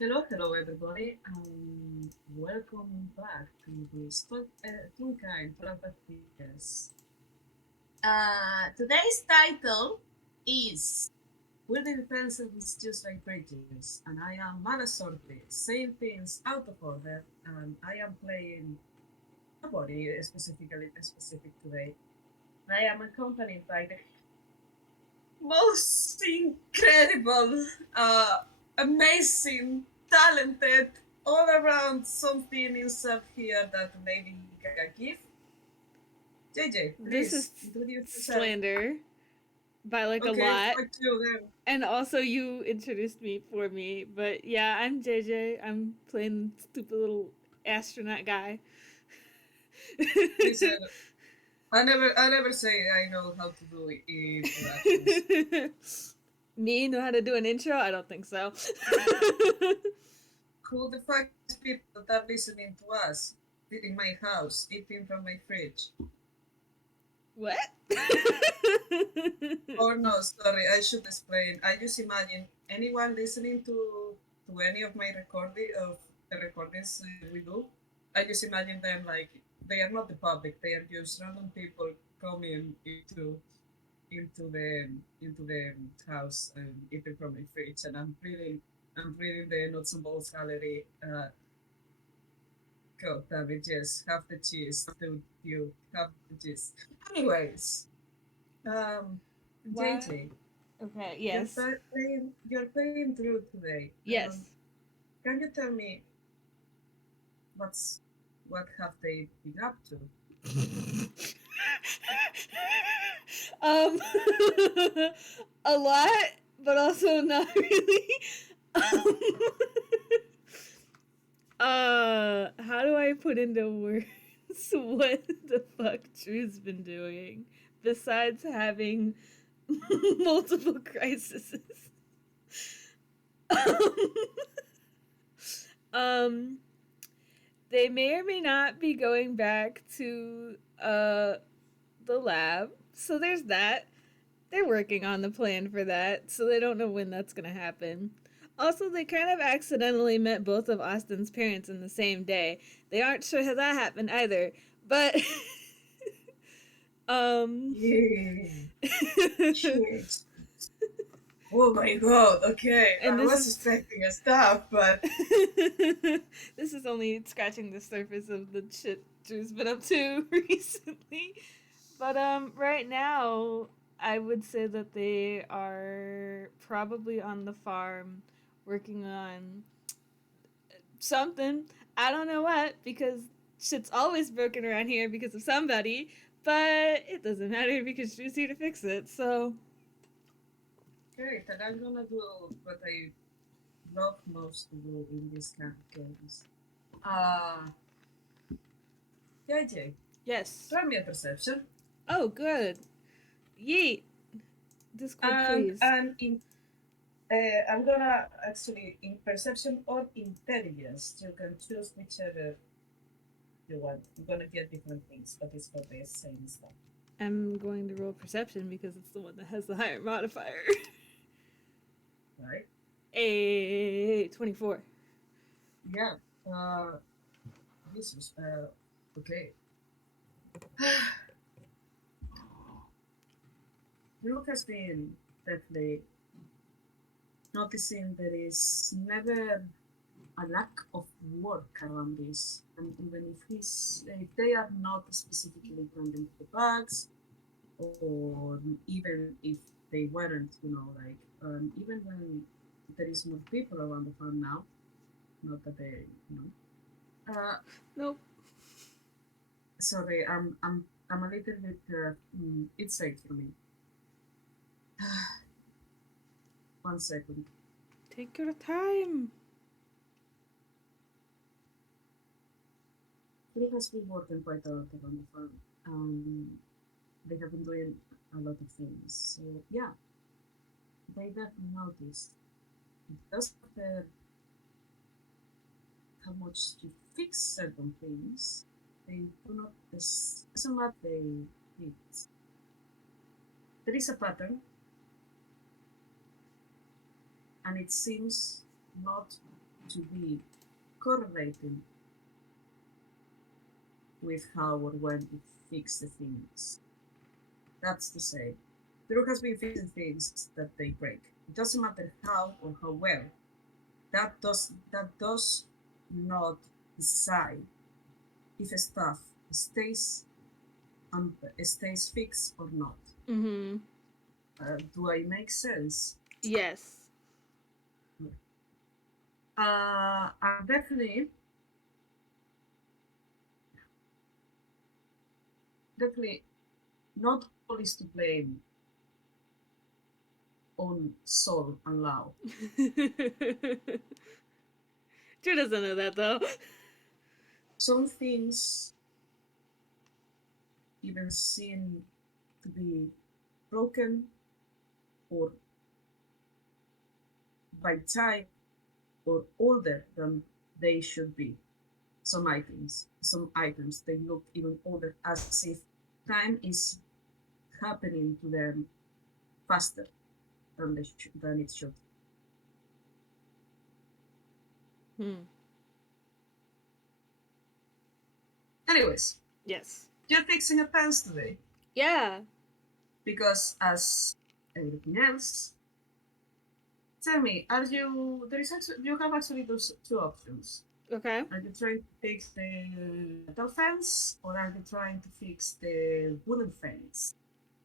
Hello, hello, everybody, and welcome back to this Toonkind podcast. Today's title is Will the Defenses Just Like Bridges, and I am Mala Sorte, saying things out of order, and I am playing nobody specifically specific today. I am accompanied by the most incredible, amazing, talented, all around something inside here that Lady Gaga give. JJ, This please is introduce yourself. slander by like a Okay, lot. fuck you then. And also, you introduced me for me. But yeah, I'm JayJay. I'm playing stupid little astronaut guy. Listen, I never say I know how to do introductions. Me know how to do an intro? I don't think so. Who the fuck is people that are listening to us in my house, eating from my fridge? What? Or no, sorry, I should explain. I just imagine anyone listening to any of my recording of the recordings we do. I just imagine them like they are not the public. They are just random people coming into the house and eating from my fridge, and I'm reading the nuts and bolts gallery. God damn it, yes, have the cheese, dude, you have the cheese. Anyways, um, What? JJ. Okay, You're yes. playing through today. Yes. Can you tell me what's what have they been up to? um, a lot, but also not really. Um, how do I put into words what the fuck Drew's been doing besides having multiple crises? um, um, they may or may not be going back to the lab, so there's that. They're working on the plan for that, so they don't know when that's gonna happen. Also, they kind of accidentally met both of Austin's parents in the same day. They aren't sure how that happened either, but um Yeah, shit. Oh my god. Okay, and I this was is expecting a stuff, but this is only scratching the surface of the shit Drew's been up to recently. But right now I would say that they are probably on the farm working on something. I don't know what, because shit's always broken around here because of somebody, but it doesn't matter because Drew's here to fix it, so. great. And I'm gonna do what I love most to do in this kind of games. Uh, JJ, Yes. try me a perception. Oh, good. Yeet. Discord, And please. and in I'm gonna actually in perception or intelligence. You can choose whichever you want. I'm gonna get different things, but it's for the same stuff, I'm going to roll perception because it's the one that has the higher modifier. right? A 24. Yeah. Uh, this is okay. Luke has been definitely noticing there is never a lack of work around this, and even if they are not specifically tending to the bugs, or even if they weren't, like even when there is more people around the farm now, not that they, uh, Nope. sorry, I'm a little bit. It's late for me. 1 second. Take your time. Philip has been working quite a lot around the farm. They have been doing a lot of things. So yeah, they definitely noticed. It doesn't matter how much you fix certain things. They do not. This doesn't matter. They fix. There is a pattern, and it seems not. to be correlating with how or when it fix the things. That's to say, Drew has been fixing things that they break. It doesn't matter how or how well. That does not decide if stuff stays stays fixed or not. Mm-hmm. Do I make sense? Yes. I'm definitely not all is to blame on Sol and Lao. Drew doesn't know that though. Some things even seem to be broken or by time or older than they should be. Some items, they look even older, as if time is happening to them faster than it should. Hmm. Anyways, Yes. you're fixing a fence today Yeah. because, as everything else, tell me, you have actually those two options. Okay. Are you trying to fix the metal fence or are you trying to fix the wooden fence?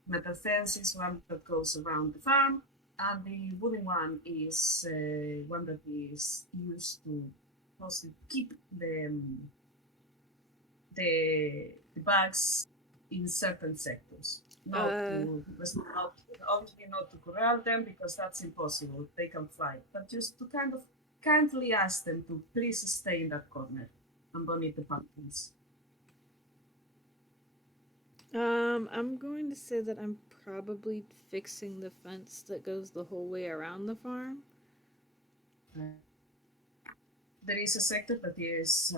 Metal fence is one that goes around the farm, and the wooden one is one that is used to mostly keep the bugs in certain sectors. Uh. Obviously not to corral them because that's impossible. They can fly, but just to kind of kindly ask them to please stay in that corner and don't eat the pumpkins. I'm going to say that I'm probably fixing the fence that goes the whole way around the farm. There is a sector that is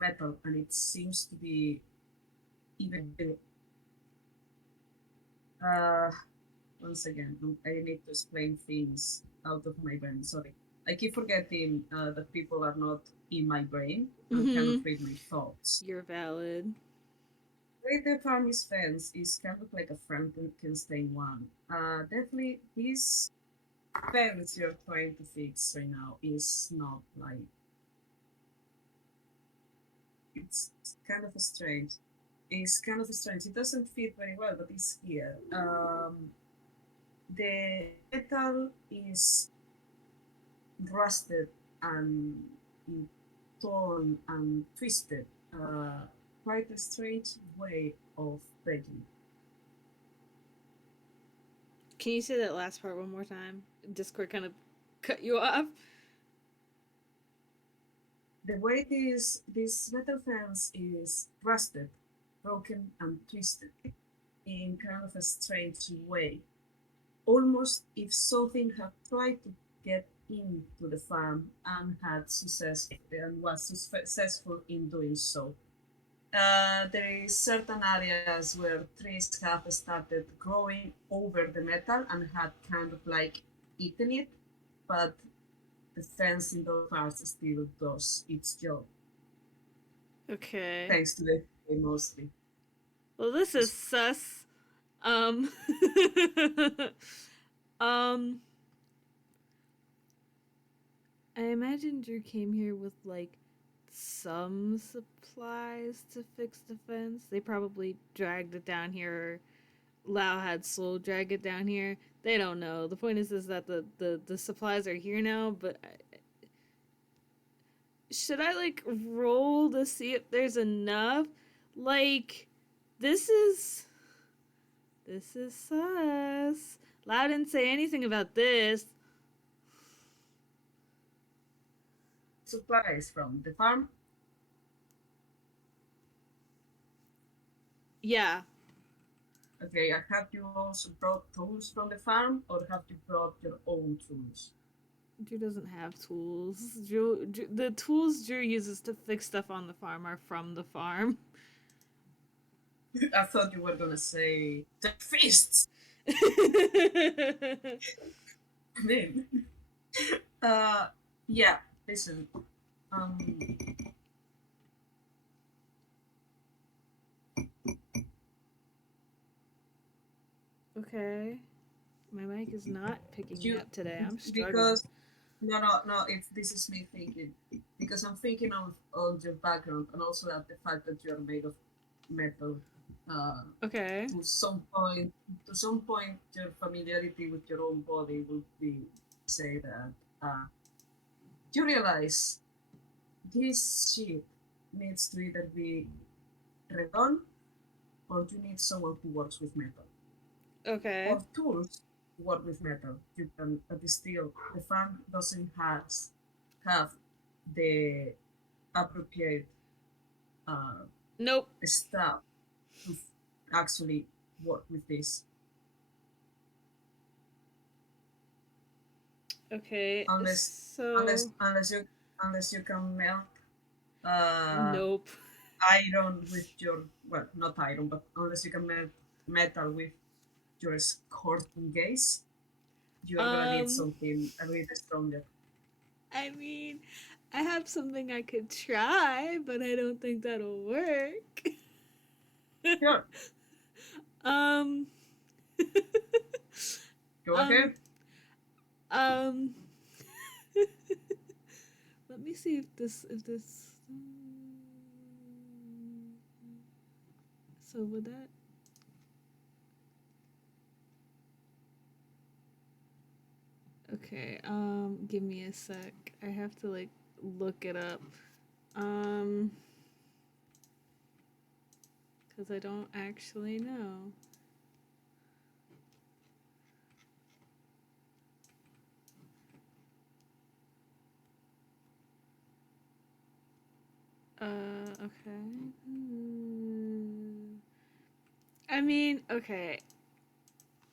metal, and it seems to be even. Uh, Once again, I need to explain things out of my brain. Sorry, I keep forgetting that people are not in my brain and Mm-hmm. cannot read my thoughts. You're valid. The way the farm is fenced is kind of like a Frankenstein one. Definitely, this fence you're trying to fix right now is not like it's kind of strange. It's kind of strange. It doesn't fit very well, but it's here. The metal is rusted and torn and twisted. Quite a strange way of breaking. Can you say that last part one more time? Discord kind of cut you off. The way this metal fence is rusted, broken, and twisted in kind of a strange way, almost if something had tried to get into the farm and was successful in doing so. There is certain areas where trees have started growing over the metal and had kind of like eaten it, but the fence in those parts still does its job, Okay. thanks to the tree mostly. Well, this is sus. Um. um. I imagine Drew came here with like some supplies to fix the fence. They probably dragged it down here. Or Lao had Soul drag it down here. They don't know. The point is that the supplies are here now. But should I like roll to see if there's enough? Like, this is sus. Lao didn't say anything about this. Supplies from the farm. Yeah. Okay, have you also brought tools from the farm, or have you brought your own tools? Drew doesn't have tools. Drew, the tools Drew uses to fix stuff on the farm are from the farm. I thought you were gonna say the fists. Then, uh, yeah. listen. Um, Okay. My mic is not picking me you up today. I'm struggling. because no. It's this is me thinking because I'm thinking of your background and also that the fact that you are made of metal. Uh, Okay. to some point, your familiarity with your own body would be say that you realize this shit needs to either be redone or you need someone who works with metal Okay. or tools to work with metal. You can, but still, the fan doesn't have the appropriate uh, Nope. staff to actually work with this, Okay. unless So unless you can melt uh, nope. iron with your well, not iron, but unless you can melt metal with your scorching gaze, you're gonna need Um something a little stronger. I mean, I have something I could try, but I don't think that'll work. Sure, um go um ahead. um let me see if this so would that okay, give me a sec. I have to like look it up. Um cuz I don't actually know. Okay. I mean, okay.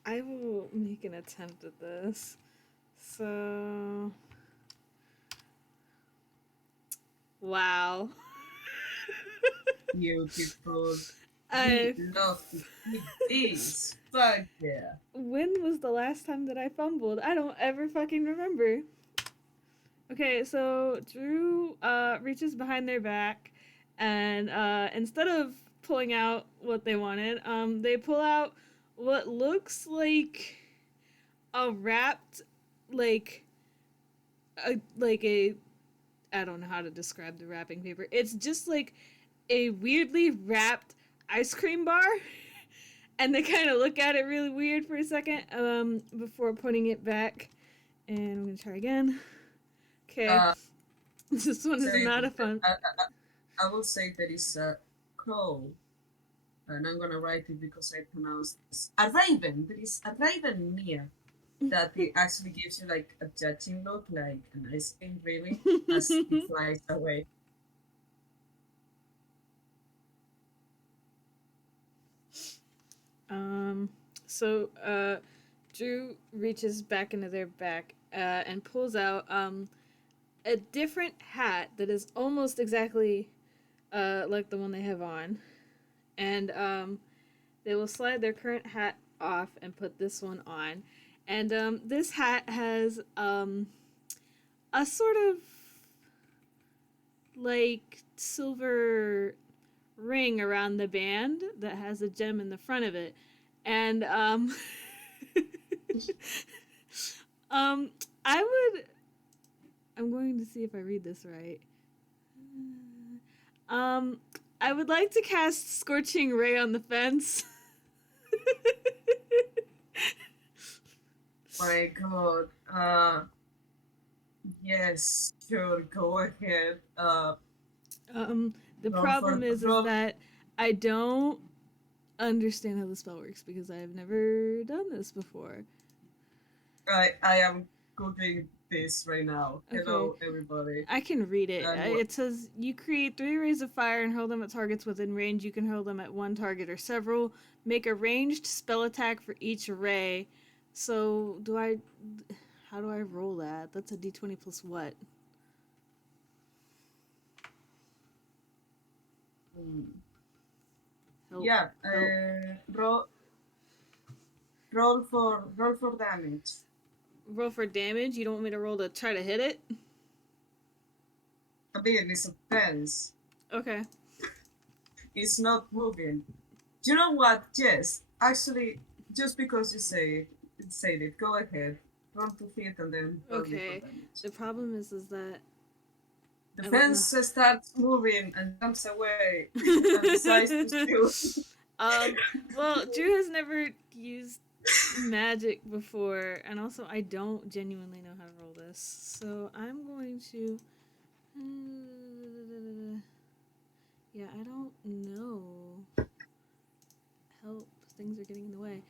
I will make an attempt at this. So, wow. Beautiful. We I love to see this. Fuck yeah. when was the last time that I fumbled? I don't ever fucking remember. Okay, so Drew reaches behind their back and instead of pulling out what they wanted, they pull out what looks like a wrapped like a I don't know how to describe the wrapping paper. It's just like a weirdly wrapped ice cream bar. And they kind of look at it really weird for a second before putting it back. And I'm going to try again. Okay. Uh, This one is say not a that fun. I will say there is a crow, and I'm gonna write it because I pronounce this. A raven. There is a raven near that it actually gives you like a judging look, like an ice cream, really, as it flies away. um, so Drew reaches back into their back and pulls out a different hat that is almost exactly like the one they have on. And they will slide their current hat off and put this one on. And this hat has a sort of like silver ring around the band that has a gem in the front of it. And um I would I'm going to see if I read this right. Um I would like to cast Scorching Ray on the fence. My God. Yes, sure. Go ahead. Um the Roll problem for is roll. that I don't understand how the spell works because I've never done this before. I am cooking this right now. Okay, Hello, everybody. I can read it. And what? It says you create 3 rays of fire and hurl them at targets within range. You can hurl them at one target or several. Make a ranged spell attack for each ray. So, do I. How do I roll that? That's a d20 plus what? Hmm. Help. Yeah. Help. Roll for damage. Roll for damage. You don't want me to roll to try to hit it? I mean, it's a fence. Okay. It's not moving. Do you know what? Yes, actually, just because you said it, go ahead. Run to hit and then roll me for Okay. damage. The problem is that The I don't know. fence starts moving and jumps away and decides to shoot. um. Well, Drew has never used magic before, and also I don't genuinely know how to roll this, so I'm going to. Yeah, I don't know. Help! Things are getting in the way.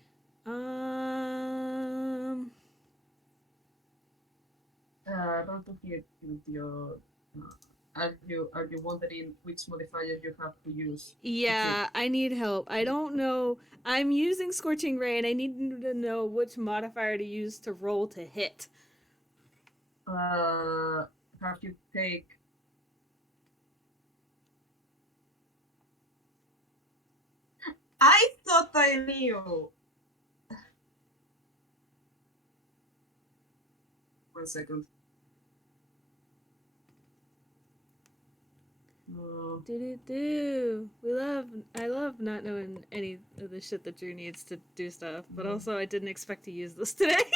Roll to hit with your. Are you wondering which modifier you have to use to hit? Yeah, I need help. I don't know. I'm using Scorching Ray, and I need to know which modifier to use to roll to hit. Have you take? I thought I knew. 1 second. Do. I love not knowing any of the shit that Drew needs to do stuff, but also I didn't expect to use this today.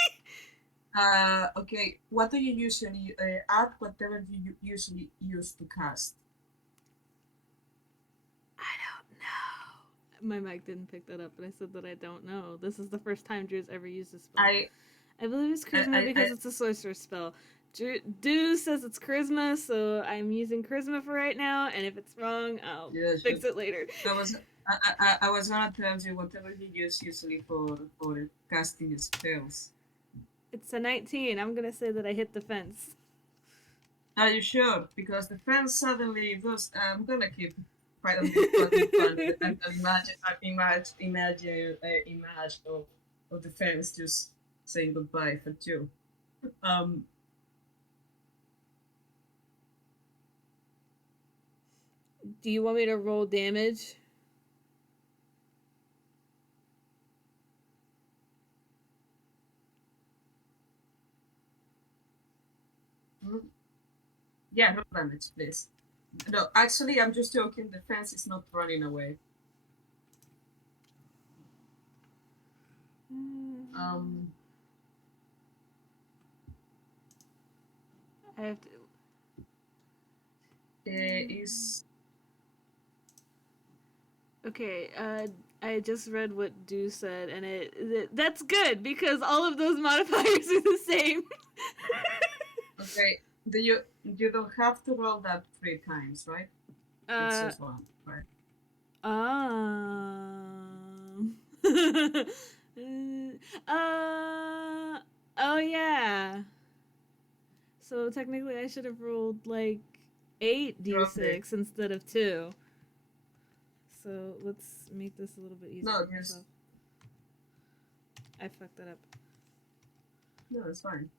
Okay. What do you usually add? Whatever you usually use to cast. I don't know. My mic didn't pick that up, but I said that I don't know. This is the first time Drew's ever used this spell. I believe it's charisma because it's a sorcerer's spell. Drew says it's charisma, so I'm using charisma for right now, and if it's wrong, I'll fix it later. I was gonna tell you whatever you use usually for casting spells. It's a 19. I'm gonna say that I hit the fence. Are you sure? Because the fence suddenly goes. I'm gonna keep quite a bit fun and image of the fence just saying goodbye for you. Do you want me to roll damage? Yeah, no damage, please. No, actually, I'm just joking. The fence is not running away. I have to. Is Okay, I just read what Do said, and that's good because all of those modifiers are the same. okay. You don't have to roll that 3 times, right? It's just 1, right? Oh yeah. So technically, I should have rolled like 8d6 instead of 2. So let's make this a little bit easier for myself. I fucked that up. No, it's fine.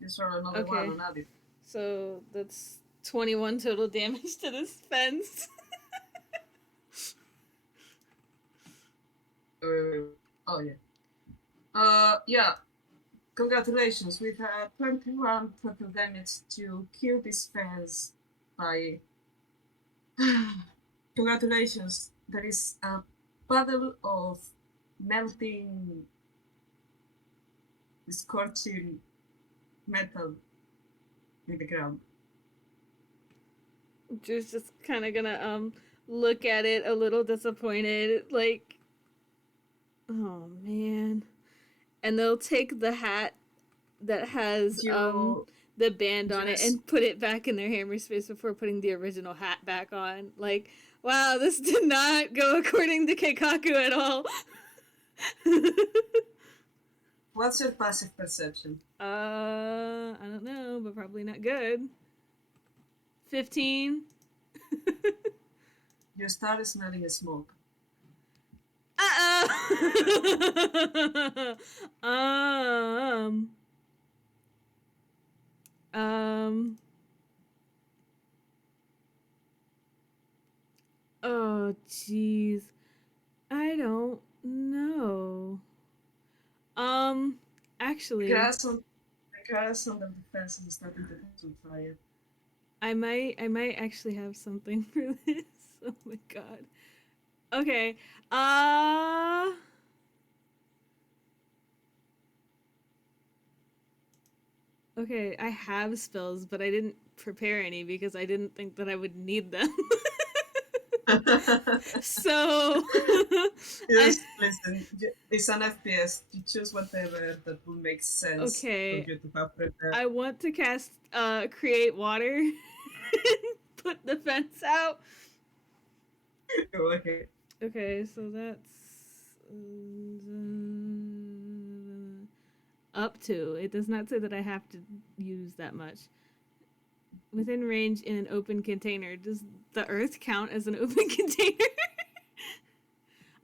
Just roll another one and add it. So that's 21 total damage to this fence. Oh yeah. Yeah. Congratulations. We've had 21 total damage to kill this fence by. Congratulations. There is a puddle of melting, scorching metal in the ground. Drew's just kind of gonna look at it a little disappointed, like, oh man. And they'll take the hat that has the band on it and put it back in their hammer space before putting the original hat back on. Like, wow, this did not go according to Keikaku at all. What's your passive perception? I don't know, but probably not good. 15. You start smelling smoke. Uh-oh. Oh, jeez. I don't know. Actually. The grass on the fence is starting to catch on fire. I might actually have something for this. Oh my god. Okay. Uh Okay, I have spells, but I didn't prepare any because I didn't think that I would need them. So I Just listen, it's an FPS. You choose whatever that will make sense for okay, you to have prepared. I want to cast create water. Put the fence out. Go ahead. Okay, so that's up to. It does not say that I have to use that much. Within range in an open container. Does the earth count as an open container?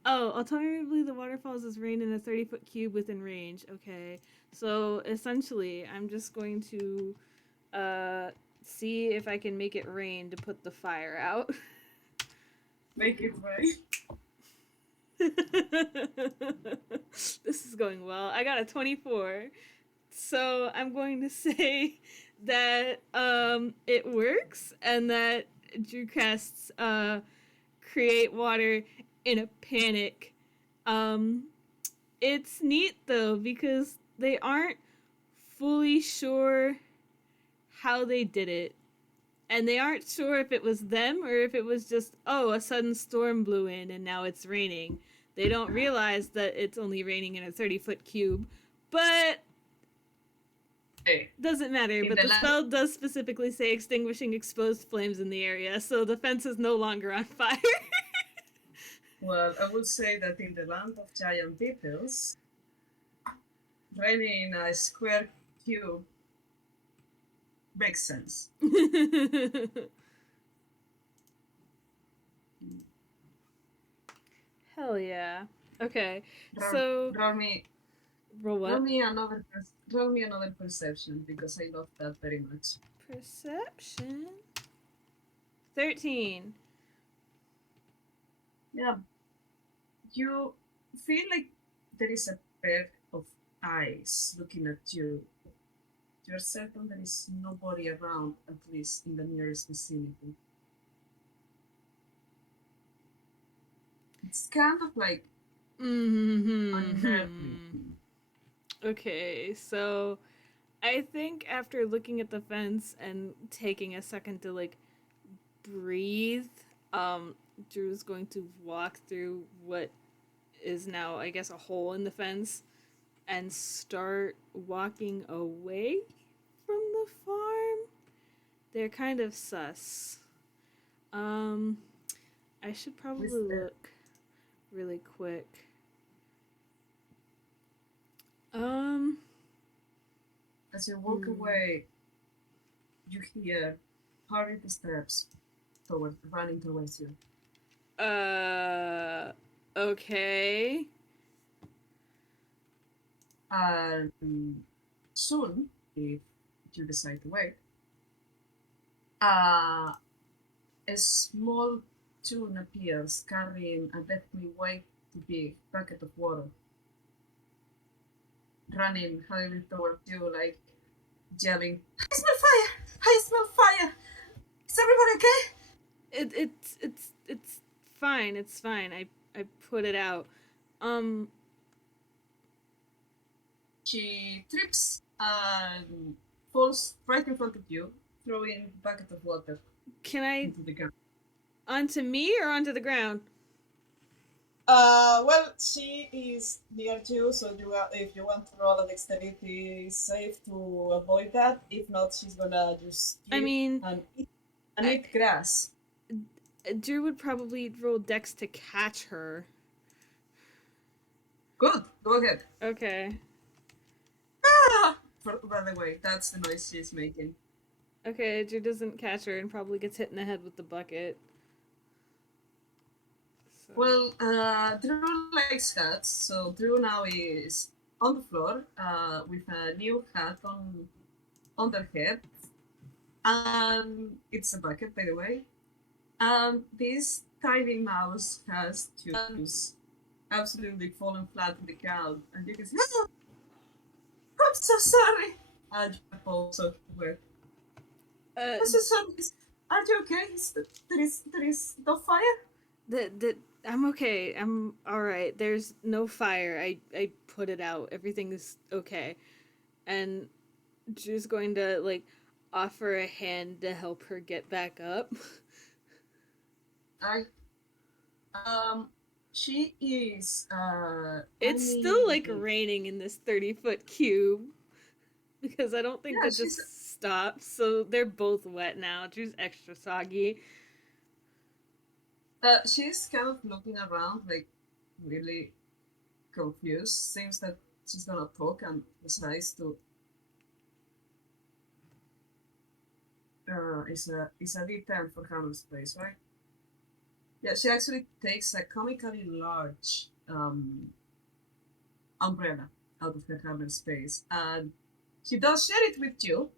Oh, alternatively, the water falls as rain in a 30-foot cube within range. Okay. So essentially, I'm just going to uh, see if I can make it rain to put the fire out. Make it right. This is going well. I got a 24. So I'm going to say that it works and that Drew casts create water in a panic. Um, it's neat though because they aren't fully sure how they did it. And they aren't sure if it was them or if it was just, oh, a sudden storm blew in and now it's raining. They don't realize that it's only raining in a 30-foot cube. But Hey, doesn't matter, in but the the land, spell does specifically say extinguishing exposed flames in the area, so the fence is no longer on fire. well, I would say that in the land of giant beetles, raining in a square cube makes sense. Hell yeah. Okay, Roll, so roll me, roll roll what? me another, roll me another perception because I love that very much. Perception. 13. Yeah, you feel like there is a pair of eyes looking at you. You're certain there is nobody around, at least in the nearest vicinity. It's kind of like unnerving. Mm-hmm. Okay, so I think after looking at the fence and taking a second to like breathe, um, Drew's going to walk through what is now, I guess, a hole in the fence and start walking away from the farm. They're kind of sus. Um, I should With probably look really quick. Um, as you walk away, you hear hurried steps running towards you. Okay. Soon, if you decide to wait, uh, a small tune appears carrying a deathly way too big bucket of water, running hurriedly towards you, like yelling, "I smell fire! I smell fire! Is everybody okay?" It's fine. It's fine. I put it out. Um, She trips and falls right in front of you, throwing a bucket of water can I into the ground. onto me or onto the ground? Well, she is near you, so if you want to roll a dexterity save to avoid that. If not, she's gonna just I skip mean, and eat grass. Drew would probably roll Dex to catch her. Good, go ahead. Okay. Ah! By the way, that's the noise she's making. Okay, Drew doesn't catch her and probably gets hit in the head with the bucket. So. Well, Drew likes hats, so Drew now is on the floor with a new hat on their head, and it's a bucket, by the way. And this tiny mouse has two hands absolutely fallen flat on the ground, and you can say, "Oh, I'm so sorry." And you also wet. Aren't you okay? There is no fire? I'm okay. I'm all right. There's no fire. I put it out. Everything is okay. And Drew's going to like offer a hand to help her get back up. I um she is It's still like raining in this 30-foot cube because I don't think yeah, it just stops. So they're both wet now. Drew's extra soggy. she's kind of looking around like really confused. Seems that she's gonna talk and decides to it's a D10 for counter space, right? Yeah, she actually takes a comically large umbrella out of her counter space, and she does share it with you.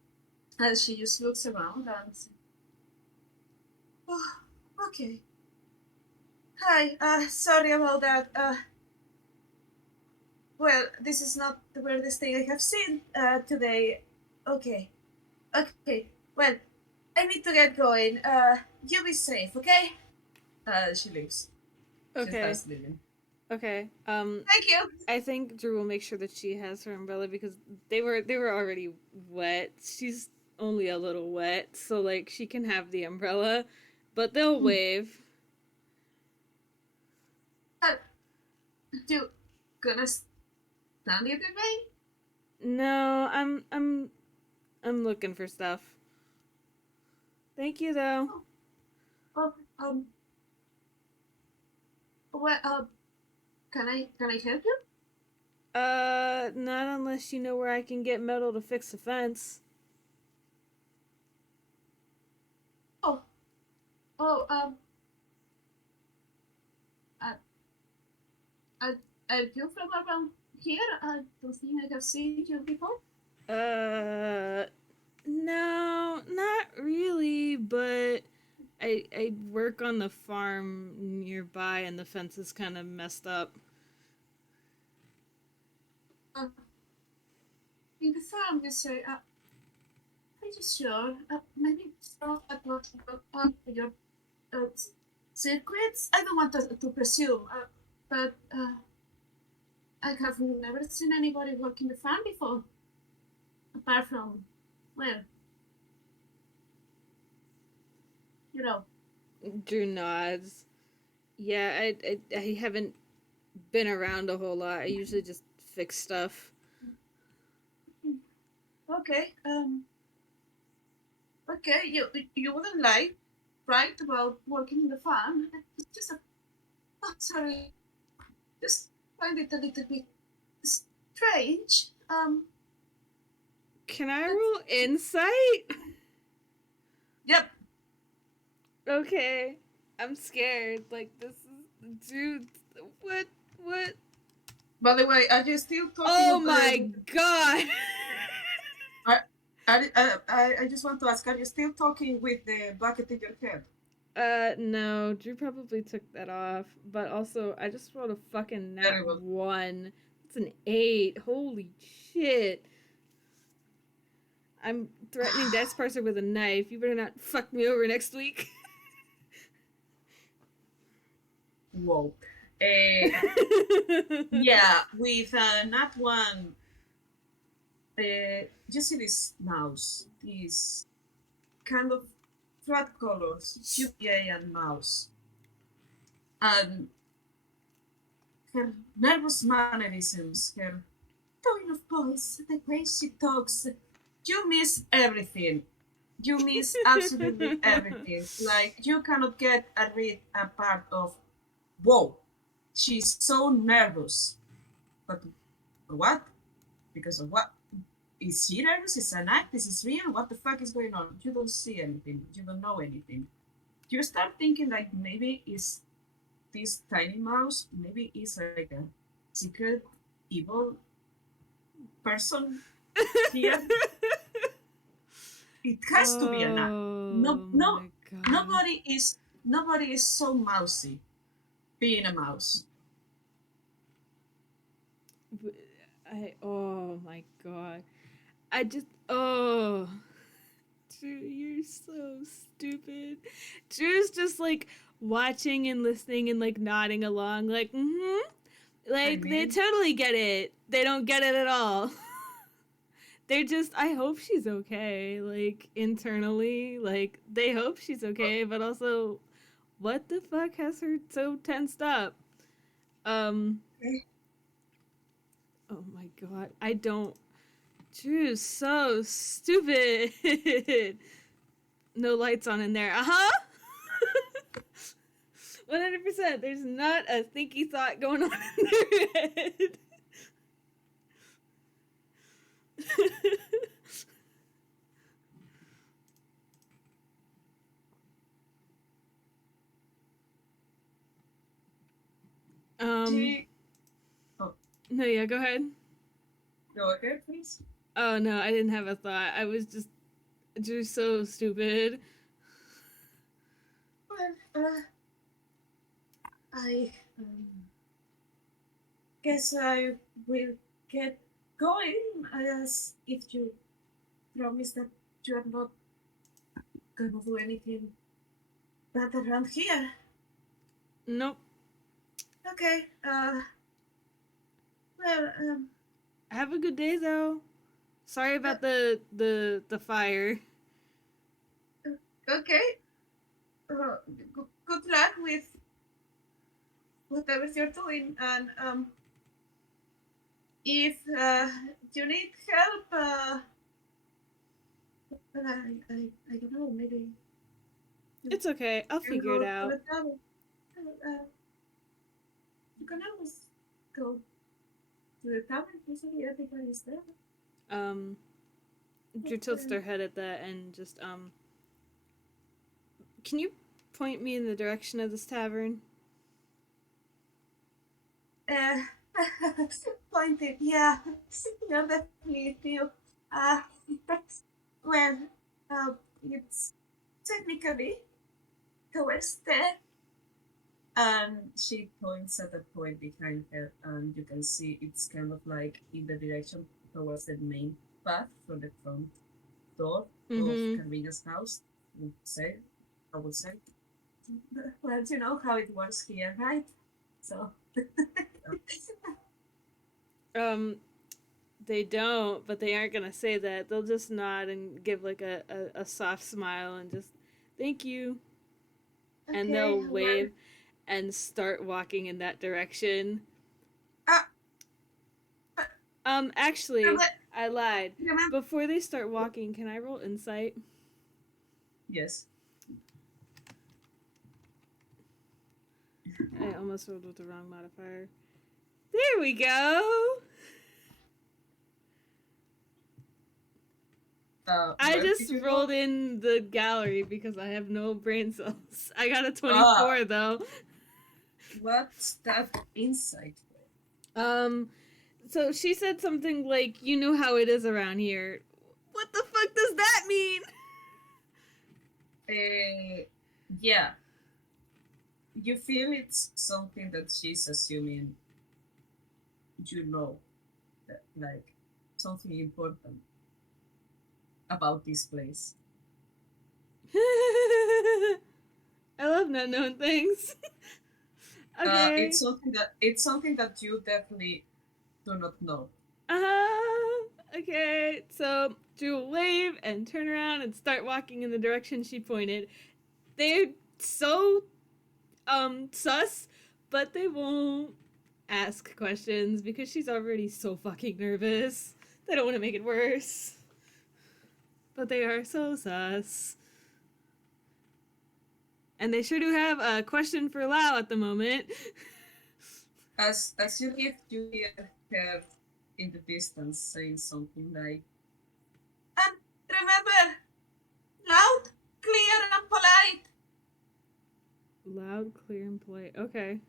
And she just looks around and says, oh, okay. Hi, sorry about that. Well, this is not the weirdest thing I have seen today. Okay, okay. Well, I need to get going. You be safe, okay? She leaves. She Okay. starts leaving. Okay. Thank you. I think Drew will make sure that she has her umbrella because they were already wet. She's only a little wet, so like she can have the umbrella, but they'll wave. Uh, you gonna stand in the rain? No, I'm looking for stuff. Thank you though. Oh, well, can I help you? Not unless you know where I can get metal to fix the fence. Oh, oh, uh, are, are you from around here? I don't think I have seen you before. Uh, no, not really, but I work on the farm nearby and the fence is kind of messed up. Uh, in the farm, you say, are you sure? Maybe some at what on your uh, circuits? I don't want to presume, but I have never seen anybody work in the farm before, apart from, well, you know. Drew nods. Yeah, I haven't been around a whole lot. I usually just fix stuff. Okay, okay, you wouldn't lie, right, about working in the farm. It's just sorry, just find it a little bit strange. Can I roll insight? Yep. Okay. I'm scared. Like this is dude. What? What? By the way, are you still talking? Oh my god. I, I just want to ask: are you still talking with the bucket in your head? No. Drew probably took that off. But also, I just rolled a fucking nat Very well. 1. It's an 8. Holy shit. I'm threatening Death Parser with a knife. You better not fuck me over next week. Whoa. Yeah, with nat one, you see this mouse, these kind of flat colors, UVA and mouse, and her nervous mannerisms, her tone of voice, the way she talks. You miss everything. You miss absolutely everything. Like you cannot get a read a part of whoa, she's so nervous. But what? Because of what? Is she nervous? Is it an act? Is this real? What the fuck is going on? You don't see anything. You don't know anything. You start thinking like maybe is this tiny mouse, maybe is like a secret evil person here. It has to be an act. No, no, my god. nobody is so mousy being a mouse. Oh my god. I just, oh. Dude, you're stupid. Drew's just like watching and listening and like nodding along, like, mm-hmm. Like, they totally get it. They don't get it at all. They're just, I hope she's okay, like, internally. Like, they hope she's okay, but also, what the fuck has her so tensed up? Oh my god, I don't. Drew's so stupid. No lights on in there. Uh-huh. 100%. There's not a thinky thought going on in their head. No, yeah, go ahead. Go ahead, please. Oh no, I didn't have a thought. I was just so stupid. Well, I guess I will get going, as if you promise that you are not gonna do anything bad around here. Nope. Okay, well, have a good day though. Sorry about the fire. Okay. Good luck with whatever you're doing, and if you need help, well, I don't know, maybe. It's okay. I'll figure it out. You can always go to the tavern. Usually everybody is there. Drew tilts their head at that and just can you point me in the direction of this tavern? Pointed, yeah. You're definitely new. Well, it's technically towards there. And she points at a point behind her, and you can see it's kind of like in the direction towards the main path from the front door of Carmina's house. I would say. Well, you know how it works here, right? So. They don't, but they aren't gonna say that. They'll just nod and give like a soft smile and just thank you. Okay, and they'll wave and start walking in that direction. Actually, I lied. Before they start walking, can I roll insight? Yes. I almost rolled with the wrong modifier. There we go! I just rolled in the gallery because I have no brain cells. I got a 24 though. What's that insight? So she said something like, you know how it is around here. What the fuck does that mean? Yeah. You feel it's something that she's assuming you know, that, like, something important about this place. I love not known things. Okay. It's something that you definitely do not know. Okay. So do a wave and turn around and start walking in the direction she pointed. They're so sus, but they won't ask questions because she's already so fucking nervous. They don't want to make it worse. But they are so sus. And they sure do have a question for Lau at the moment. As you leave, you hear her in the distance saying something like, and remember, loud, clear, and polite. Loud, clear, and polite. Okay.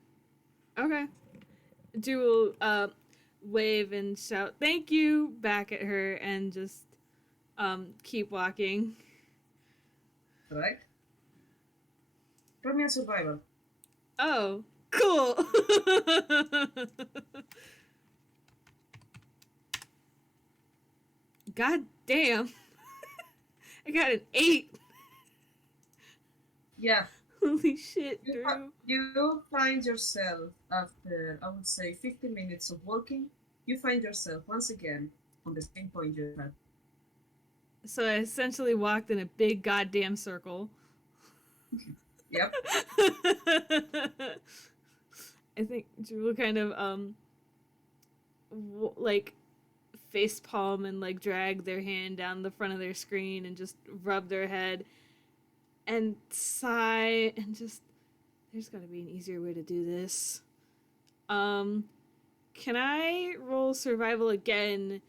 Okay. Drew will wave and shout thank you back at her and just keep walking. Right. Roll me a survival. Oh, cool. God damn. I got an 8. Yeah, Holy shit, you Drew. you find yourself after, I would say, 15 minutes of walking. You find yourself once again on the same point you had. So I essentially walked in a big goddamn circle. Yep. I think Drew will kind of like face palm and like drag their hand down the front of their screen and just rub their head and sigh and just there's got to be an easier way to do this. Um can I roll survival again?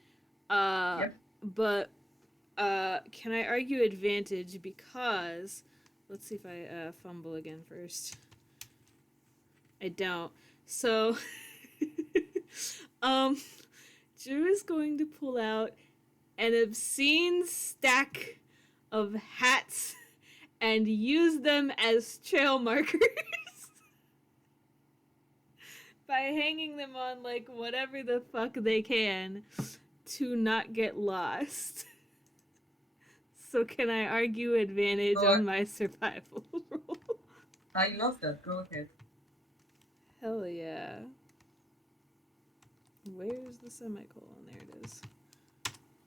Yep. But can I argue advantage because let's see if I fumble again first. I don't. So um Drew is going to pull out an obscene stack of hats and use them as trail markers by hanging them on like whatever the fuck they can to not get lost. So can I argue advantage Go. on my survival roll? I love that. Go ahead. Hell yeah. Where's the semicolon? There it is.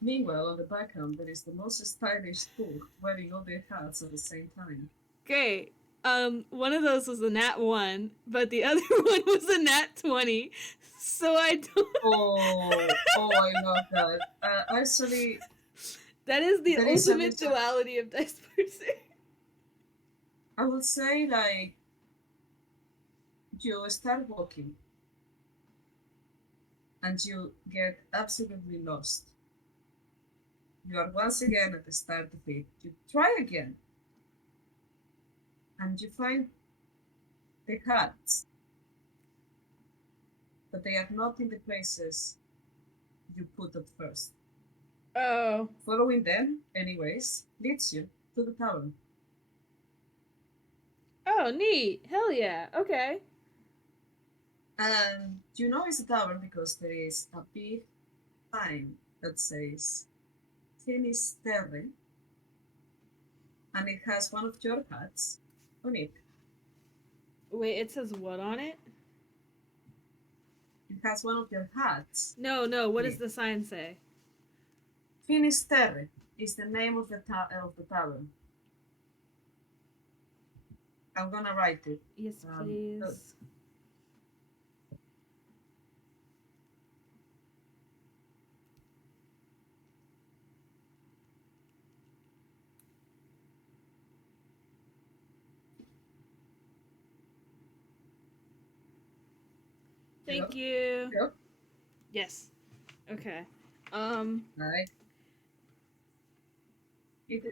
Meanwhile, on the background, there is the most stylish spook wearing all their hats at the same time. Great. One of those was a nat 1, but the other one was a nat 20. So I don't. Oh, I love that. Actually, That is the there is a ultimate little. duality of Dice Parser. I would say, like, you start walking and you get absolutely lost. You are once again at the start of it. You try again and you find the hats, but they are not in the places you put at first. Oh. Following them, anyways, leads you to the tower. Oh, neat. Hell yeah. Okay. And you know it's a tower because there is a big sign that says Finisterre, and it has one of your hats on it. Wait, it says what on it? It has one of your hats No. What on does it. the sign say? Finisterre is the name of the tower. I'm gonna write it. Yes, So please. Thank yep, you. yep. Yes. Okay. Um. Right. It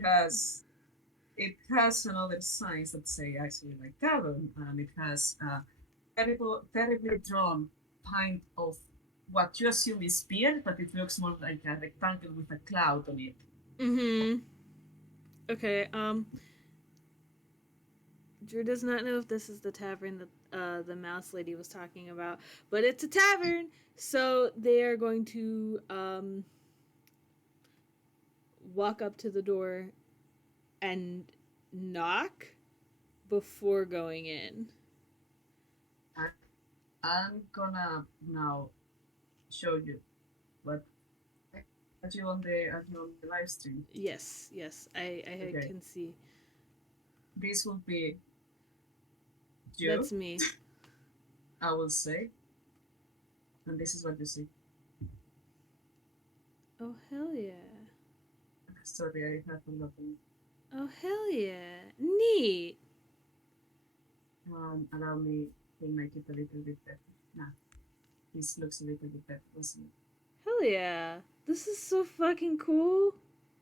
has another signs that say actually like tavern, and it has a terribly drawn kind of what you assume is spear, but it looks more like a rectangle with a cloud on it. Mm-hmm. Okay. Drew does not know if this is the tavern that the mouse lady was talking about, but it's a tavern, so they are going to walk up to the door and knock before going in. I, I'm gonna now show you what are you on the live stream. Yes, I Okay, can see. this will be you, That's me. I will say, and this is what you see. Oh hell yeah! Sorry, I have forgotten. Oh hell yeah! Neat. Allow me to make it a little bit better. Nah, this looks a little bit better, doesn't it? Hell yeah! This is so fucking cool.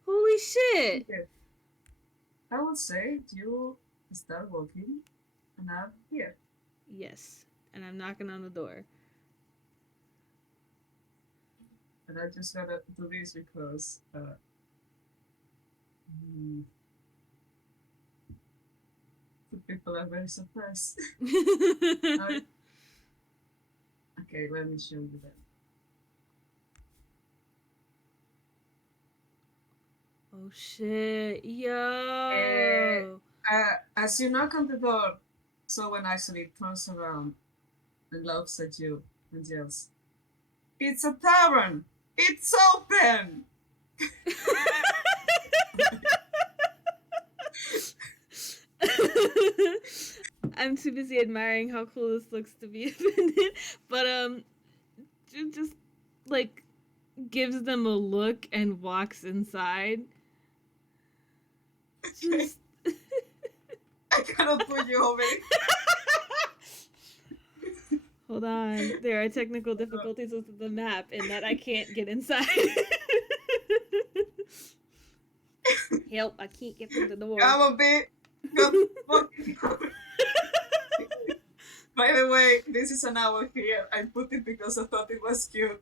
Holy shit! Okay, I will say you start walking, and I'm here. Yes, and I'm knocking on the door. And I just gotta do this because mm, the people are very surprised. I, okay, let me show you that. Oh shit. Uh, Yo. As you knock on the door, someone actually turns around and laughs at you and yells, "It's a tavern! It's open!" I'm too busy admiring how cool this looks to be offended, but just like gives them a look and walks inside. Just I cannot put you over. hold on. There are technical difficulties with the map in that I can't get inside. Help, I can't get through the door. Come a bit. By the way, this is an owl here. I put it because I thought it was cute.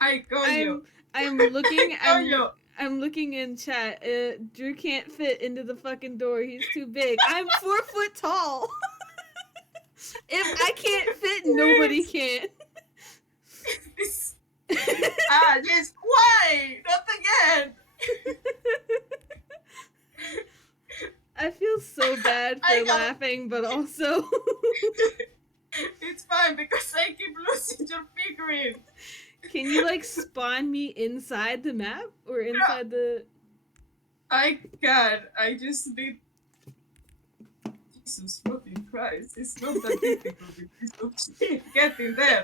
I call you. I'm looking. Call you. I'm looking in chat. Drew can't fit into the fucking door. He's too big. I'm 4 foot tall. If I can't fit, nobody can. Yes. Why? Not again. I feel so bad for laughing, but also it's fine because I keep losing your figurine. Can you like spawn me inside the map or inside the? I can. I just need. Jesus fucking Christ! It's not that difficult. It's getting there.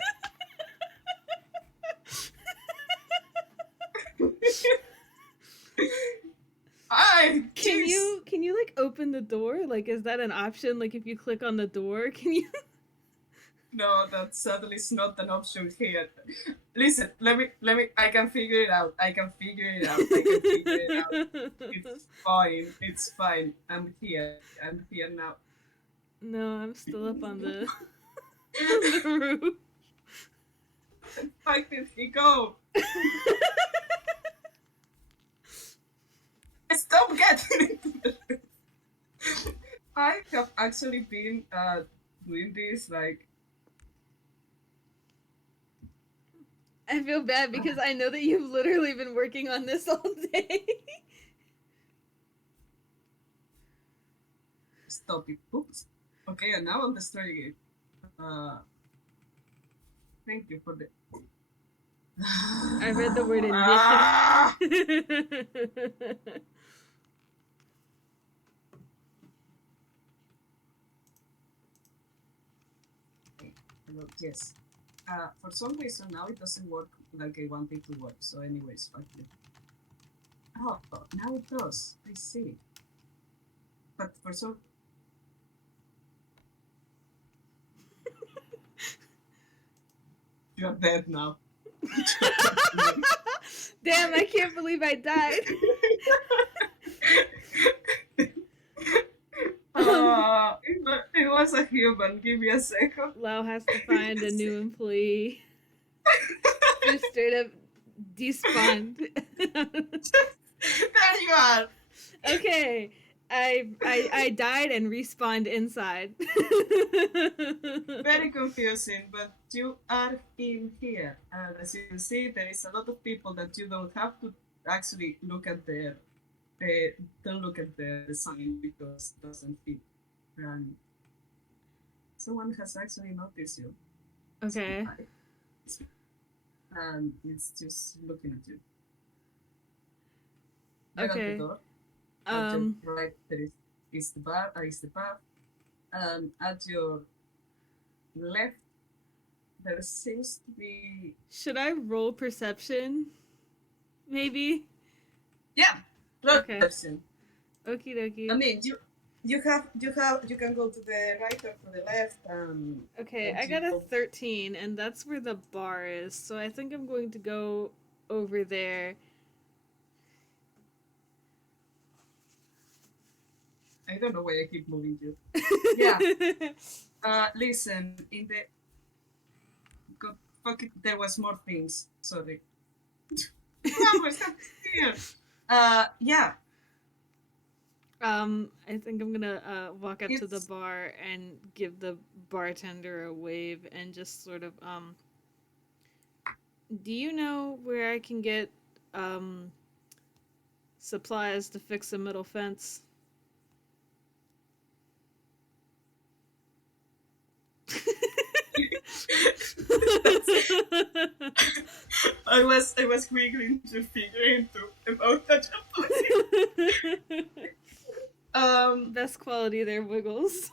Can you like open the door? Like, is that an option? Like, if you click on the door, can you? No, that sadly is not an option here. Listen, let me. I can figure it out. It's fine. It's fine. I'm here now. No, I'm still up on the, on the roof. Where did he go? Stop getting into the roof. I have actually been doing this like. I feel bad because I know that you've literally been working on this all day. Stop it. Oops. Okay, and now I'm destroying it. Thank you for the. I read the word admission. Yes. For some reason now it doesn't work like I want it to work. So anyways, fuck it. Oh, now it does. I see. But for some. You're dead now. Damn, I can't believe I died. It was a human. Give me a second. Lau has to find a new employee. Just straight up despawned. There you are. Okay. I died and respawned inside. Very confusing, but you are in here. And as you can see, there is a lot of people that you don't have to actually look at their don't look at the design because it doesn't fit. And someone has actually noticed you. Okay. And it's just looking at you. Okay. At the door. At your right there is the bar, is the path. And at your left there seems to be. Should I roll perception? Maybe? Yeah. Okay. Perception. Okie dokie. I mean you can go to the right or to the left. Okay, I got a 13 and that's where the bar is. So I think I'm going to go over there. I don't know why I keep moving you. Yeah. Listen, in the. God, fuck it, there was more things. Sorry. Here. Yeah. I think I'm gonna walk up to the bar and give the bartender a wave and just sort of do you know where I can get supplies to fix a metal fence. I was wiggling to figure into about that. Best quality there, Wiggles.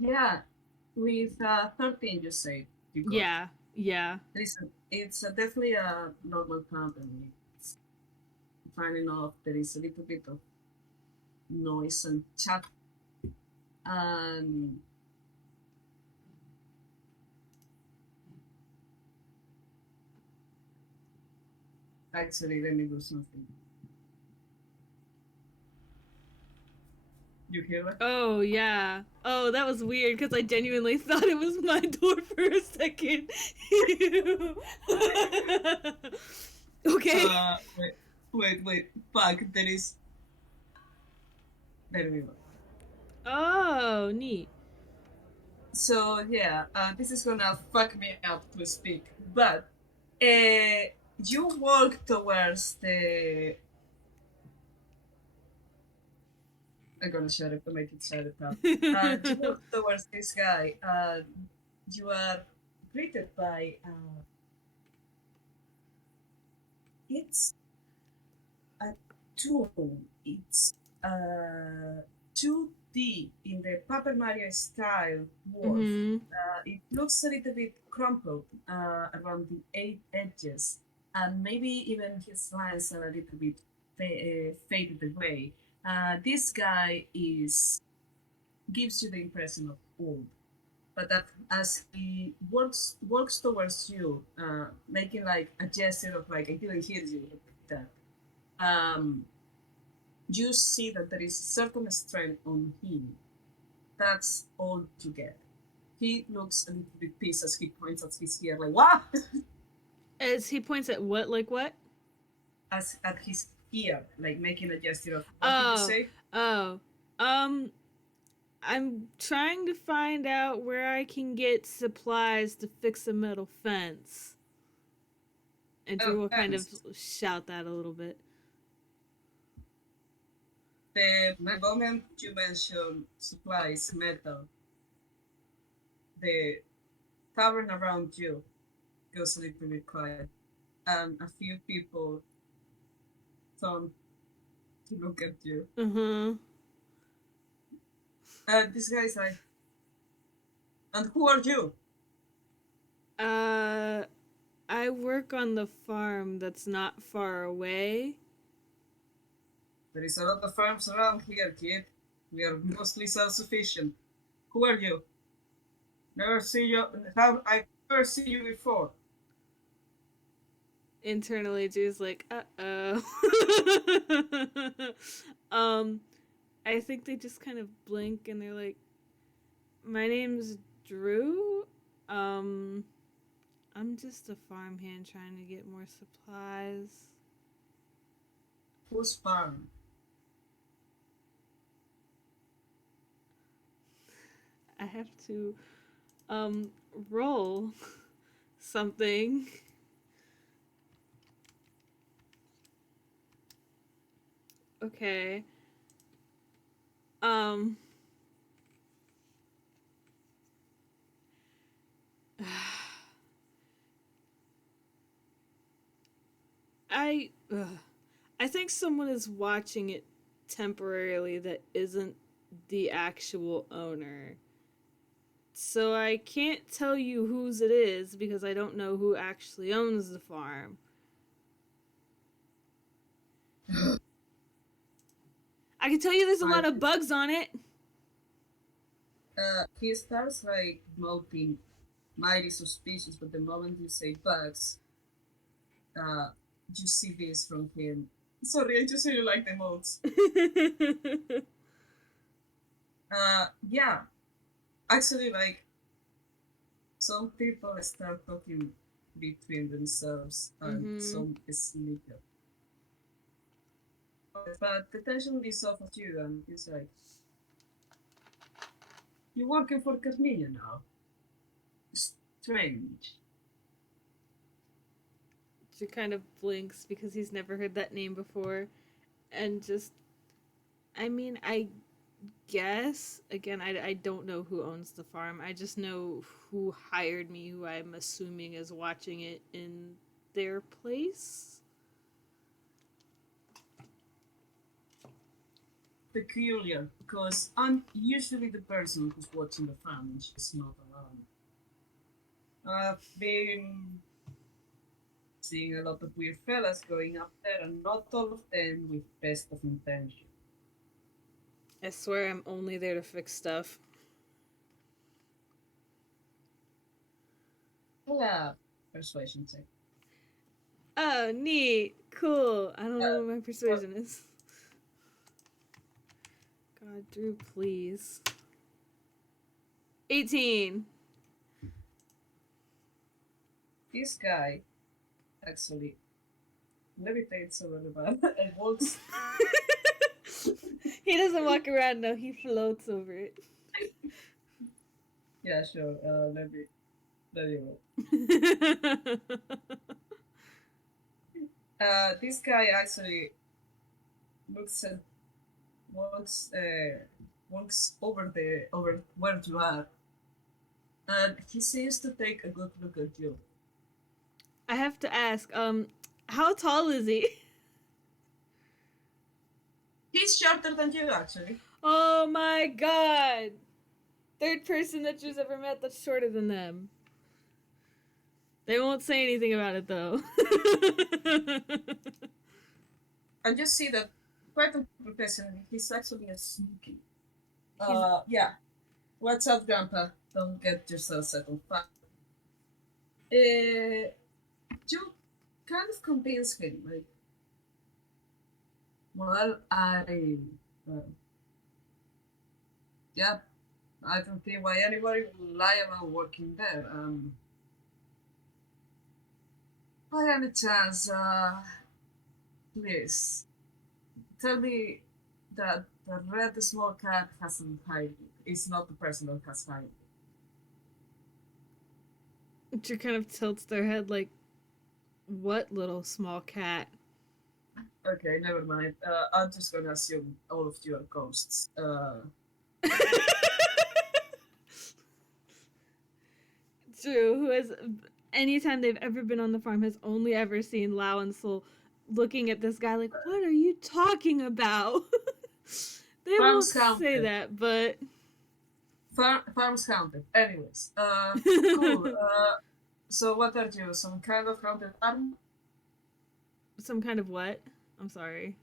Yeah, with 13 you say you got. Yeah, yeah. Listen, it's definitely a normal company. It's fine enough. There is a little bit of noise and chat. And actually, let me do something. You hear that? Oh, yeah. Oh, that was weird because I genuinely thought it was my door for a second. Okay. Wait. Fuck, there is. There we go. Oh, neat. So yeah, this is gonna fuck me up to speak, but you walk towards the. I'm gonna shut it to make it shut it up. You walk towards this guy. You are greeted by. It's a tool. It's 2D in the Paper Mario style wolf. Mm-hmm. It looks a little bit crumpled around the eight edges, and maybe even his lines are a little bit faded away. This guy is gives you the impression of old, but that as he walks towards you, making like a gesture of like I didn't hear you that. Um, you see that there is a certain strength on him. That's all you get. He looks a little bit pissed as he points at his ear, like, what? As he points at what, like what? As at his ear, like making a gesture of, what did you Oh, say? oh. I'm trying to find out where I can get supplies to fix a metal fence. And Drew Oh, will kind of thanks. shout that a little bit. The moment you mention supplies, metal, the tavern around you goes a little bit quiet, and a few people turn to look at you. Uh-huh. This guy's like, and who are you? Uh, I work on the farm that's not far away. There is a lot of farms around here, kid. We are mostly self-sufficient. Who are you? Never see you. Have I never seen you before? Internally, Drew's like, uh-oh. um, I think they just kind of blink and they're like, my name's Drew. Um, I'm just a farmhand trying to get more supplies. Whose farm? I have to, roll something. Okay. Um, I, I think someone is watching it temporarily that isn't the actual owner. So I can't tell you whose it is because I don't know who actually owns the farm. I can tell you there's a lot of bugs on it. He starts like noting mighty suspicious, but the moment you say bugs, uh, you see this from him. Sorry, I just really like the modes. Yeah, actually, like some people start talking between themselves and some is illegal. But the tension is off of you, and he's like, "You're working for Carmilla now? Strange." Drew kind of blinks because he's never heard that name before, and just, I mean, I guess again, I don't know who owns the farm. I just know who hired me, who I'm assuming is watching it in their place. Peculiar, because I'm usually the person who's watching the farm and she's not around. I've been seeing a lot of weird fellas going up there, and not all of them with best of intention. I swear I'm only there to fix stuff. Yeah, persuasion check. Oh, neat. Cool. I don't know Uh, what my persuasion is. God, Drew, please. 18. This guy actually levitates a little bit and walks. He doesn't walk around, no, he floats over it. Yeah, sure. Let me roll. This guy actually looks at walks over where you are, and he seems to take a good look at you. I have to ask, how tall is he? He's shorter than you, actually. Oh my god! Third person that Drew's ever met that's shorter than them. They won't say anything about it though. And you see that quite unprofessionally, he's actually a sneaky. Yeah. What's up, Grandpa? Don't get yourself set on fire. You kind of convince him, like, well, yeah, I don't see why anybody would lie about working there. By any chance, please tell me that the red small cat hasn't hired you. It's not the person that has hired you. Drew kind of tilts their head like, what little small cat? Okay, never mind. I'm just gonna assume all of you are ghosts. Drew, who has, anytime they've ever been on the farm, has only ever seen Laurence looking at this guy like, what are you talking about? They won't say that, but... Farms counted. Anyways, cool. So what are you? Some kind of haunted armor? Some kind of what? I'm sorry.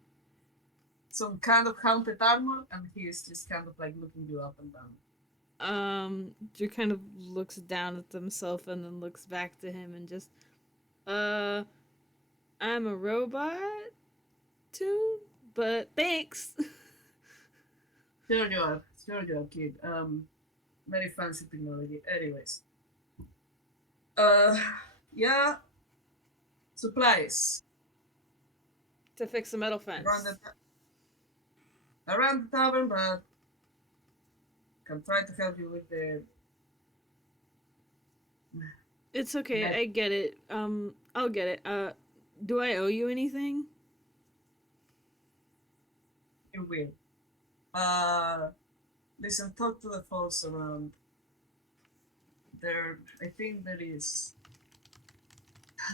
Some kind of haunted armor, and he is just kind of like looking you up and down. Drew kind of looks down at himself and then looks back to him and just, I'm a robot too, but thanks. Sure you are, kid. Very fancy technology. Anyways. Yeah. Supplies. To fix a metal fence. Around the tavern, but can try to help you with the... It's okay, I get it. I'll get it. Do I owe you anything? You will. Listen, talk to the folks around. There, I think there is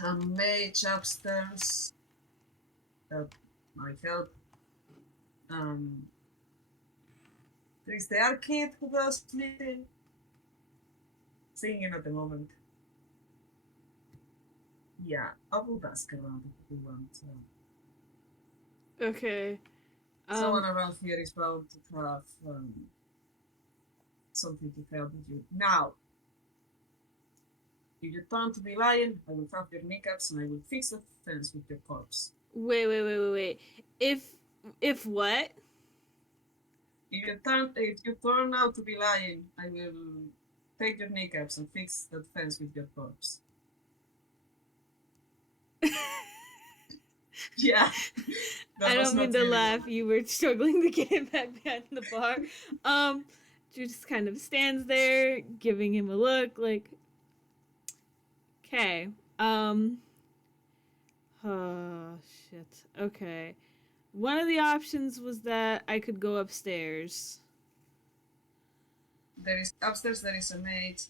a mage upstairs that might help. There's the arcade who does sleeping. Singing at the moment. Yeah, I will ask around if you want. Okay. Someone around here is bound to have something to help with you. Now, if you turn to be lying, I will have your kneecaps and I will fix the fence with your corpse. Wait. If what? If you turn out to be lying, I will take your kneecaps and fix that fence with your corpse. Yeah. I don't mean to laugh. You were struggling to get him back behind the bar. Drew just kind of stands there, giving him a look like, okay. Oh, shit. Okay. One of the options was that I could go upstairs. There is upstairs, there is a maid,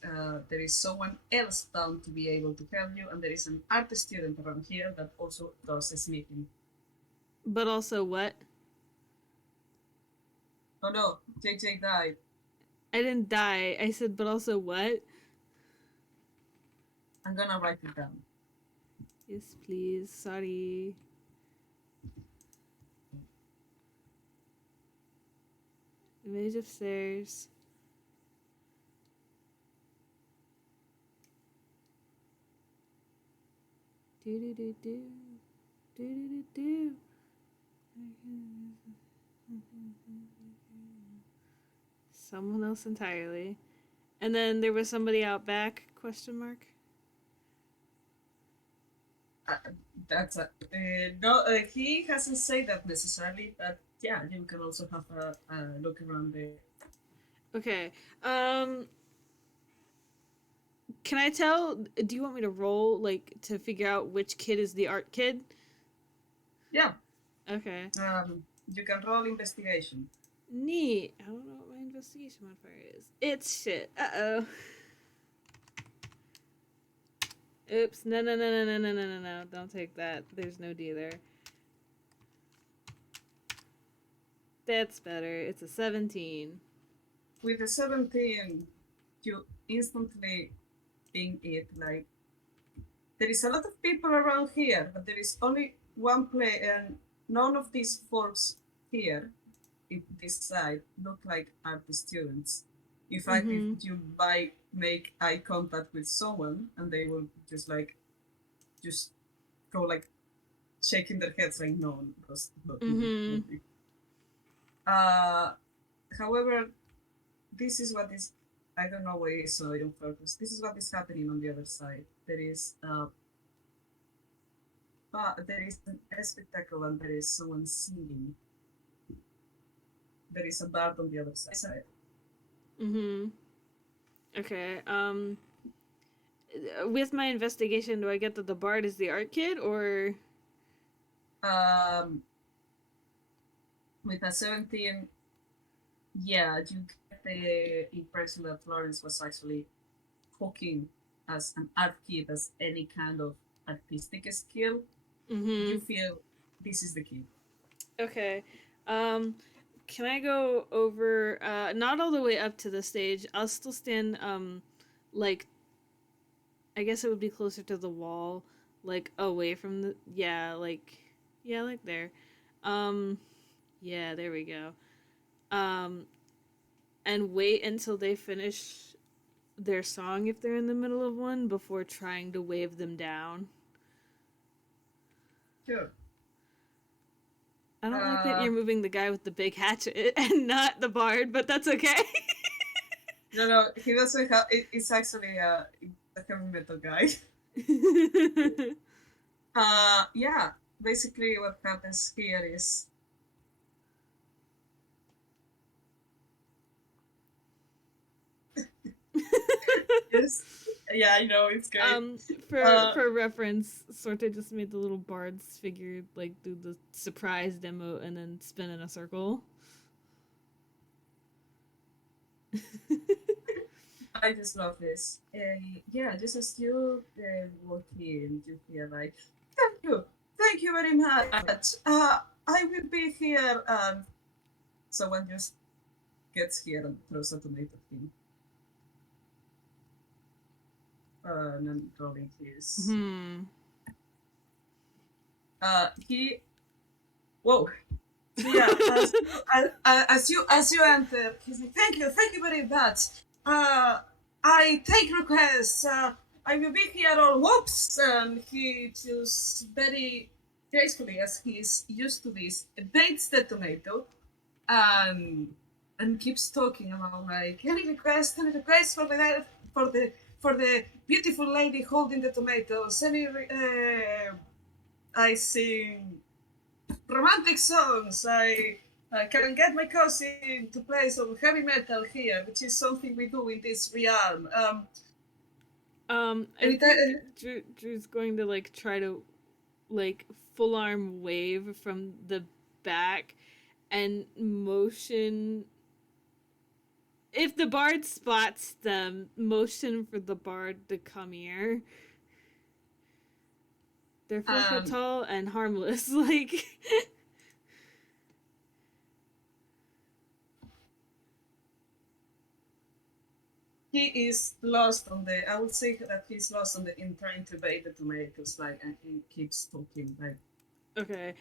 there is someone else bound to be able to help you, and there is an art student around here that also does sneaking. But also what? Oh no, JJ died. I didn't die. I said, but also what? I'm gonna write it down. Yes, please. Sorry. Image upstairs. Do do do do. Do do do do. Someone else entirely. And then there was somebody out back? Question mark. Uh, that's a, no, he hasn't said that necessarily, but yeah, you can also have a look around there. Okay. Can I tell? Do you want me to roll like to figure out which kid is the art kid? Yeah. Okay. You can roll investigation. Neat. I don't know what my investigation modifier is. It's shit. Uh-oh. Oops. No, no, no, no, no, no, no, no, no. Don't take that. There's no D there. That's better. It's a 17. With the 17, you instantly think it like there is a lot of people around here, but there is only one play, and none of these folks here in this side look like art students. In fact, if you make eye contact with someone and they will just go like shaking their heads like no, no. However, this is what is, I don't know why it's so on purpose. This is what is happening on the other side. There is a spectacle and there is someone singing. There is a bard on the other side. Okay. With my investigation, do I get that the bard is the art kid, or? With a 17, yeah, you get the impression that Laurence was actually hooking as an art kid as any kind of artistic skill. You feel this is the key. Okay. Can I go over not all the way up to the stage. I'll still stand like I guess it would be closer to the wall, like away from the like there. Um yeah, there we go. Um and wait until they finish their song if they're in the middle of one before trying to wave them down. Sure. I don't like that you're moving the guy with the big hatchet and not the bard, but that's okay. No, he doesn't have. It's actually a heavy metal guy. Yeah. Basically, what happens here is. Yes. Yeah, I know it's great. For reference, Sorte just made the little bard's figure like do the surprise demo and then spin in a circle. I just love this. Yeah, just as you walk in, you feel like, thank you very much. I will be here. Someone just gets here and throws a tomato thing. And then rolling his. He. Whoa. Yeah. As you enter, he's like, thank you very much. I take requests. I will be here all whoops. And he just very gracefully, as he's used to this, baits the tomato, and keeps talking about like any request for the beautiful lady holding the tomatoes. I sing romantic songs. I can get my cousin to play some heavy metal here, which is something we do in this realm. I think Drew's going to like try to like full arm wave from the back and motion. If the bard spots them, motion for the bard to come here. They're 4 foot tall and harmless. Like, he is lost on the. I would say that he's lost on the in trying to bait the tomatoes, like, and he keeps talking like. okay.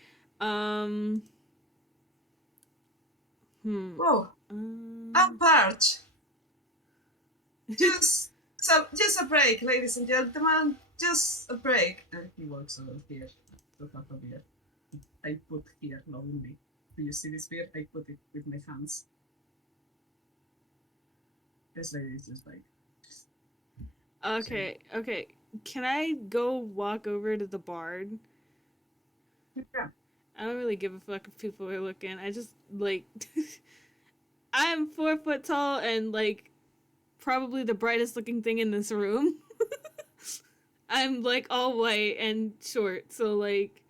Whoa! I'm parched. Just just a break, ladies and gentlemen. Just a break. And he walks over here to have a beer. I put here lonely. Do you see this beer? I put it with my hands. This lady is just like. Okay, okay. Can I go walk over to the bard? Yeah. I don't really give a fuck if people are looking. I just, like. I'm 4 foot tall and, like, probably the brightest looking thing in this room. I'm, like, all white and short, so, like,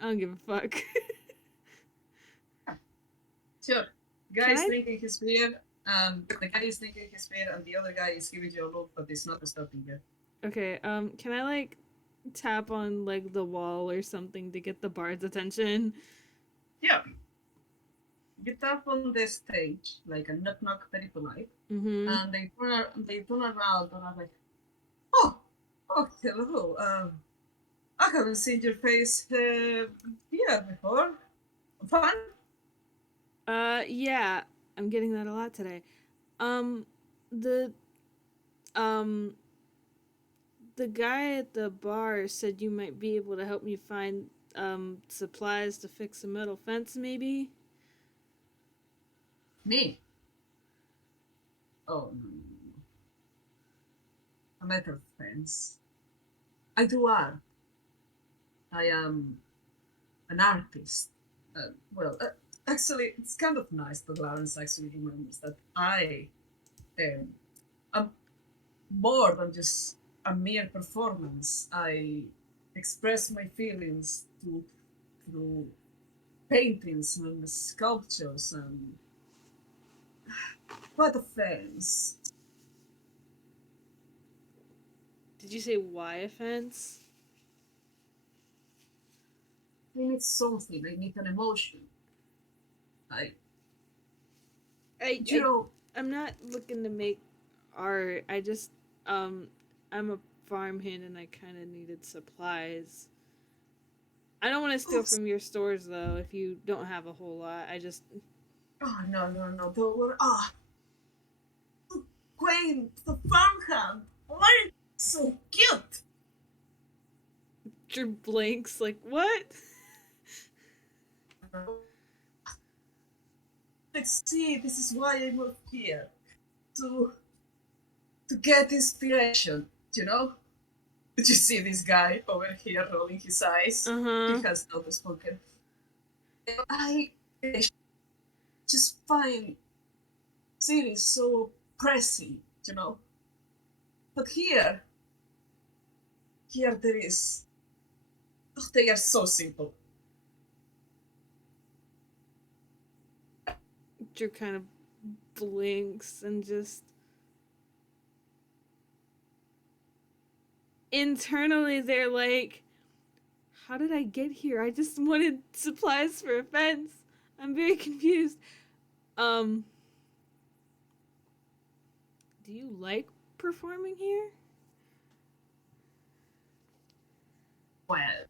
I don't give a fuck. Sure. Guy is drinking his beer. The guy is drinking his beer, and the other guy is giving you a look, but it's not stopping yet. Okay, can I, like, tap on, like, the wall or something to get the bard's attention? Yeah. You tap on the stage, like a knock knock, very polite. Mm-hmm. And they turn around and are like, oh, hello. I haven't seen your face here before. Fun? Yeah, I'm getting that a lot today. The um the guy at the bar said you might be able to help me find supplies to fix a metal fence, maybe? Me? Oh, no. A metal fence. I do art. I am an artist. Well, actually, it's kind of nice that Laurence actually remembers that I am more than just a mere performance. I express my feelings through paintings and sculptures and what offense. Did you say why a fence? I need something. I need an emotion. I you know. I'm not looking to make art. I just I'm a farmhand and I kind of needed supplies. I don't want to steal from your stores though if you don't have a whole lot. I just Oh no, don't worry. So quaint, the farmhand. Why so cute? Drew blanks like what? Let's see. This is why I moved here to get inspiration. You know. Did you see this guy over here rolling his eyes? He has not spoken. I just find cities so pressing, you know. But here there is. Oh, they are so simple. Drew kind of blinks and just internally they're like, how did I get here? I just wanted supplies for a fence. I'm very confused. Do you like performing here? Well,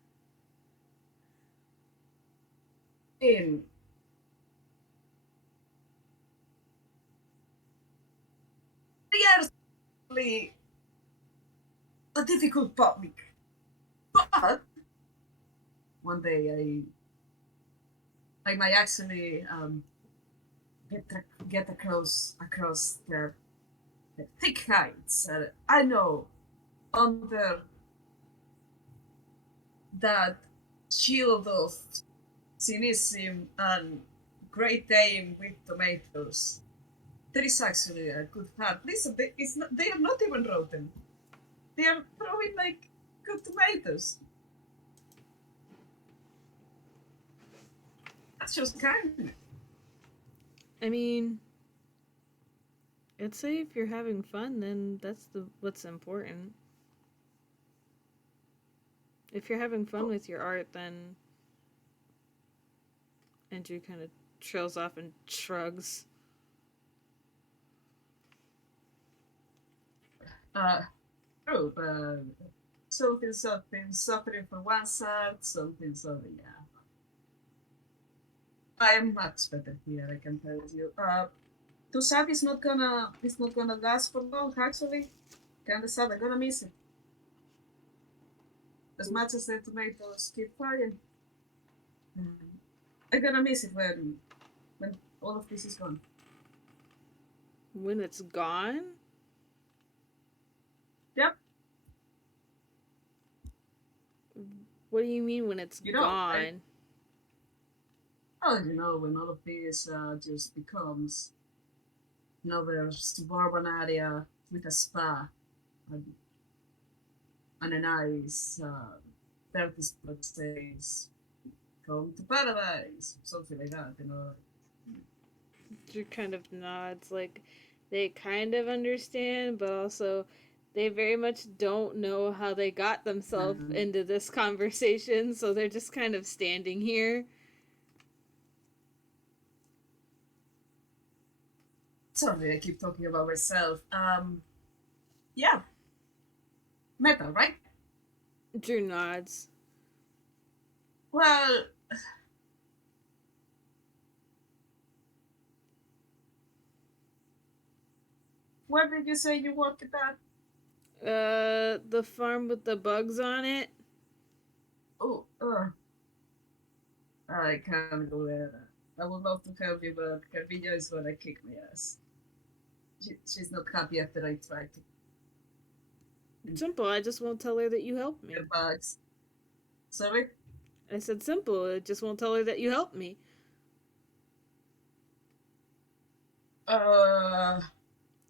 in they are really a difficult public, but one day I might actually get across the thick heights. I know under that shield of cynicism and great aim with tomatoes. There is actually a good heart. Listen, they are not even rotten. They are throwing like good tomatoes. That's just kindness. I mean, I'd say if you're having fun, then that's what's important. If you're having fun with your art, then Andrew kind of trails off and shrugs. True, but something suffering from one side, something, yeah. I am much better here, I can tell you. To sad is not gonna last for long, actually. Kinda sad, I'm gonna miss it. As much as the tomatoes keep flying, I'm gonna miss it when all of this is gone. When it's gone? Yep. What do you mean when it's gone? When all of this just becomes another suburban area with a spa and, and a nice 30 spot stays, come to paradise, something like that. Drew kind of nods, like they kind of understand, but also they very much don't know how they got themselves into this conversation, so they're just kind of standing here. Sorry, I keep talking about myself. Yeah. Metal, right? Drew nods. Well, where did you say you worked at? The farm with the bugs on it. Oh, I can't go there. I would love to help you, but Carvilla is gonna kick my ass. She's not happy after I tried to. Simple. I just won't tell her that you helped me. The bugs. Sorry? I said simple. I just won't tell her that you helped me.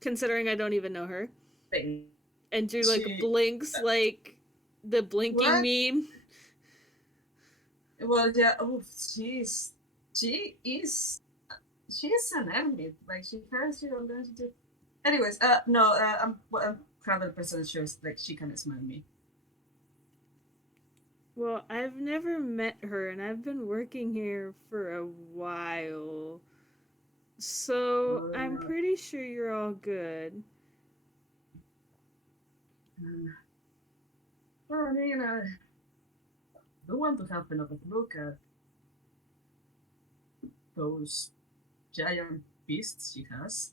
Considering I don't even know her. And Drew blinks like the blinking what? meme. Well, yeah. Oh, she is an enemy. Like she hurts you and then she just. Anyways, no, I'm 100% sure like she can smell me. Well, I've never met her, and I've been working here for a while. So I'm pretty sure you're all good. Well, I mean, I don't want to have another look at those giant beasts she has.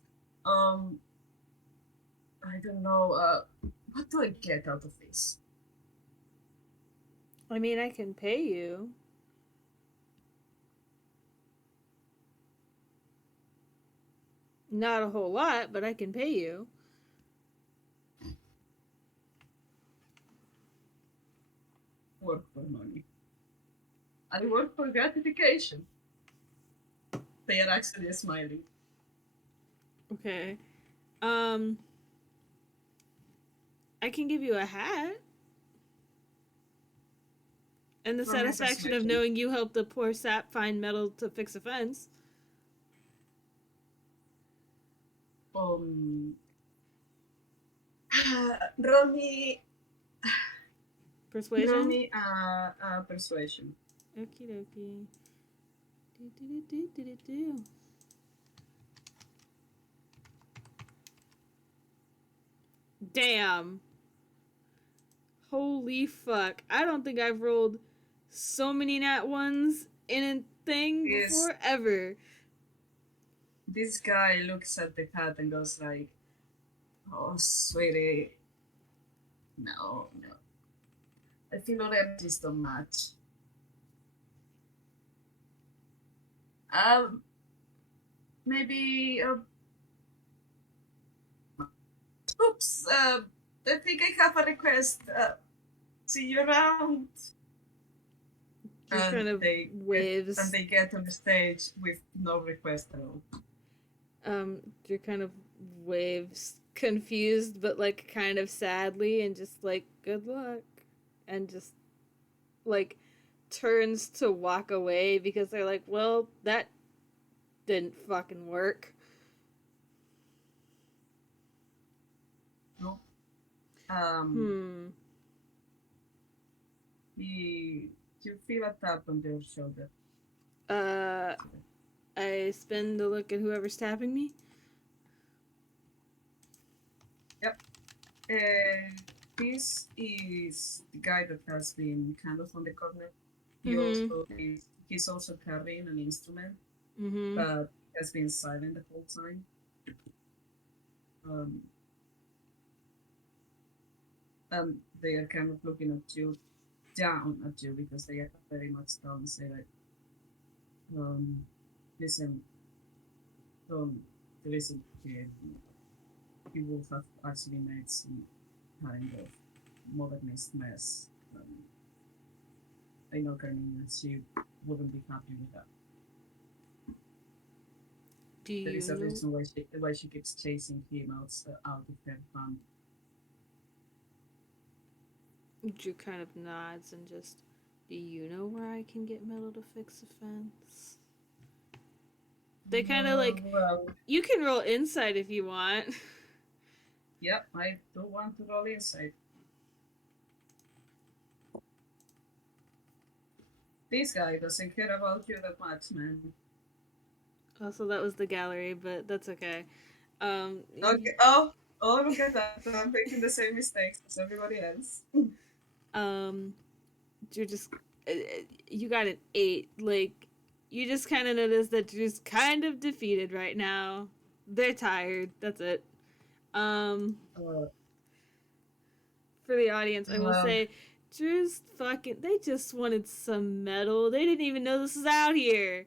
I don't know. What do I get out of this? I mean, I can pay you. Not a whole lot, but I can pay you. Work for money. I work for gratification. They are actually smiling. Okay. I can give you a hat. And the satisfaction of knowing you helped the poor sap find metal to fix a fence. Roll me persuasion. Roll me persuasion. Okie dokie. Do. Damn. Holy fuck. I don't think I've rolled so many nat ones in a thing before ever. This guy looks at the hat and goes like, "Oh, sweetie, no. I feel our energies don't match. Maybe. Oops. I think I have a request. See you around." He kind of waves. And they get on the stage with no request at all. Drew kind of waves, confused but like kind of sadly, and just like good luck, and just like turns to walk away because they're like, well, that didn't fucking work. No. Hmm. You feel a tap on your shoulder. I spin to look at whoever's tapping me. Yep. This is the guy that has been kind of on the corner. He's also carrying an instrument, but has been silent the whole time. And they are kind of looking at you, down at you, because they are very much down. Say like, listen, listen. You will have actually made some kind of modernist mess. I know Carmina, she wouldn't be happy with that. There is a reason why she keeps chasing him out of her fun. Drew kind of nods and just, do you know where I can get metal to fix a fence? They kind of like, you can roll insight if you want. Yep, I do want to roll insight. This guy doesn't care about you that much, man. Also, that was the gallery, but that's okay. Okay. Oh, look at that. I'm making the same mistakes as everybody else. You're just, you got an 8. Like, you just kind of notice that Drew's kind of defeated right now. They're tired. That's it. For the audience, I will say, Drew's fucking. They just wanted some metal. They didn't even know this was out here.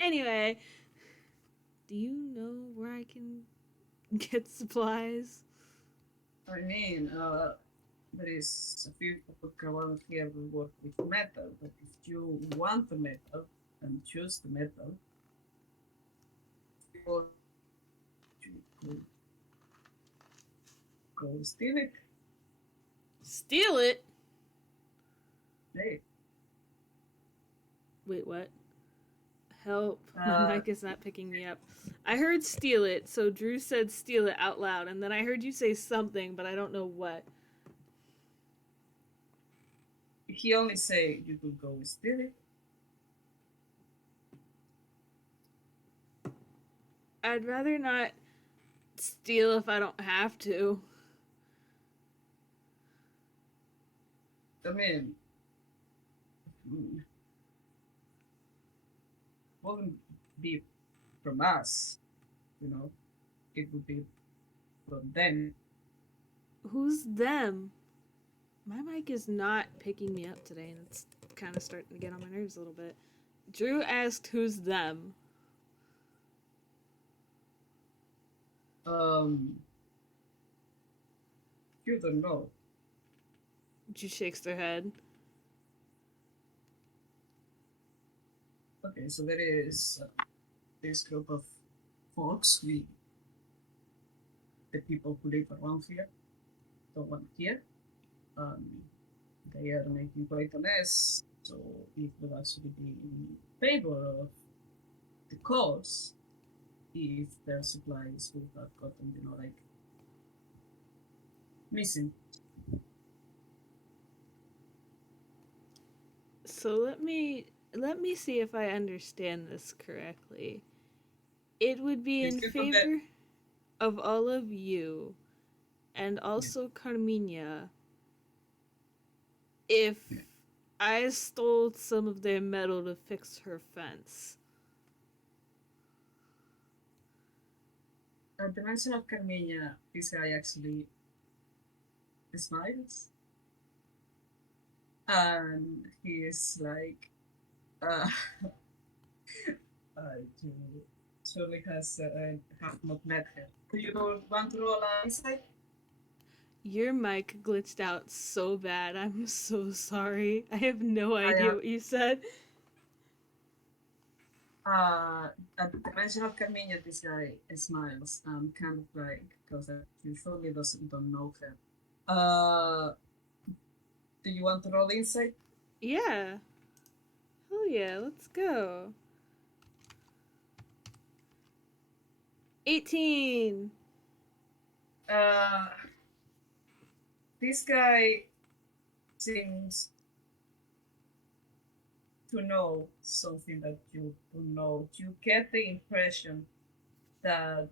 Anyway, do you know where I can get supplies? I mean, there is a few people around here who work with metal, but if you want the metal and choose the metal, you go steal it. Steal it? Hey. Wait, what? Help. My mic is not picking me up. I heard steal it, so Drew said steal it out loud, and then I heard you say something, but I don't know what. He only say you could go steal it. I'd rather not steal if I don't have to. I mean, wouldn't be from us, you know. It would be from them. Who's them? My mic is not picking me up today, and it's kind of starting to get on my nerves a little bit. Drew asked who's them. You don't know. She shakes their head. Okay, so there is this group of folks, the people who live around here, the one here. They are making quite a mess, so it would actually be in favor of the cause if their supplies would have gotten, like, missing. So let me see if I understand this correctly. It would be in favor of all of you, and also Carmina, if I stole some of their metal to fix her fence. At the mention of Carmina, this guy actually smiles. And he is like, surely have not met her. Do you want to roll insight? Your mic glitched out so bad. I'm so sorry. I have no idea what you said. At the mention of Carmina, this guy smiles, kind of like, because he surely don't know her. Do you want to roll insight? Yeah. Hell yeah, let's go. 18. Uh, this guy seems to know something that you don't know. You get the impression that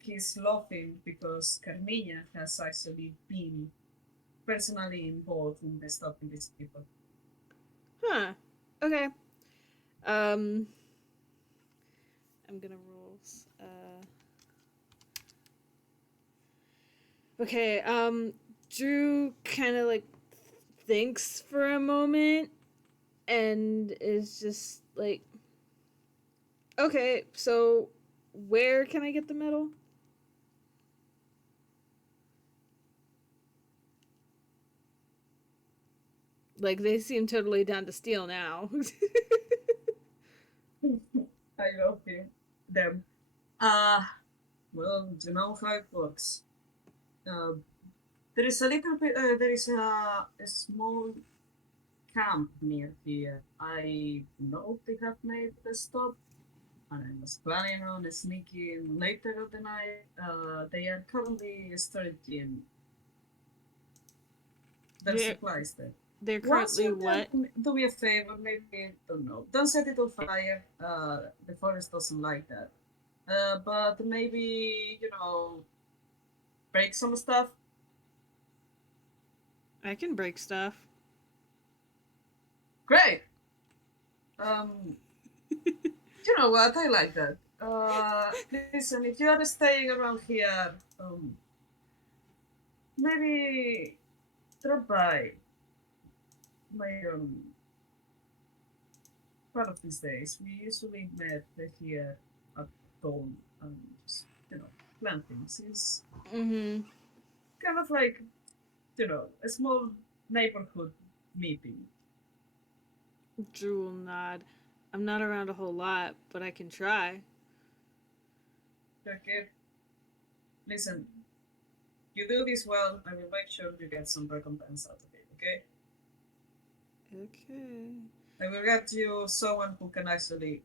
he's laughing because Carmilla has actually been personally involved in the stopping these people. Huh. Okay. Um, I'm gonna roll. Okay. Drew kind of like thinks for a moment and is just like, okay, so where can I get the medal? Like they seem totally down to steal now. I love them. Uh, well, you know how it works. Uh, there is a little bit, there is a small camp near here. I know they have made the stop, and I was planning on sneaking later of the night. They are currently starting their they're supplies there. they're Once currently you're what? there, do me a favor, maybe, don't know, don't set it on fire. The forest doesn't like that. But maybe, break some stuff. I can break stuff. Great. You know what? I like that. Listen, if you are staying around here, maybe drop by my one of these days. We usually met here at dawn and just plan things. It's Mm-hmm. kind of like a small neighborhood meeting. Drew will nod. I'm not around a whole lot, but I can try. Okay, listen, you do this well. I will make sure you get some recompense out of it. Okay. Okay. I will get you someone who can actually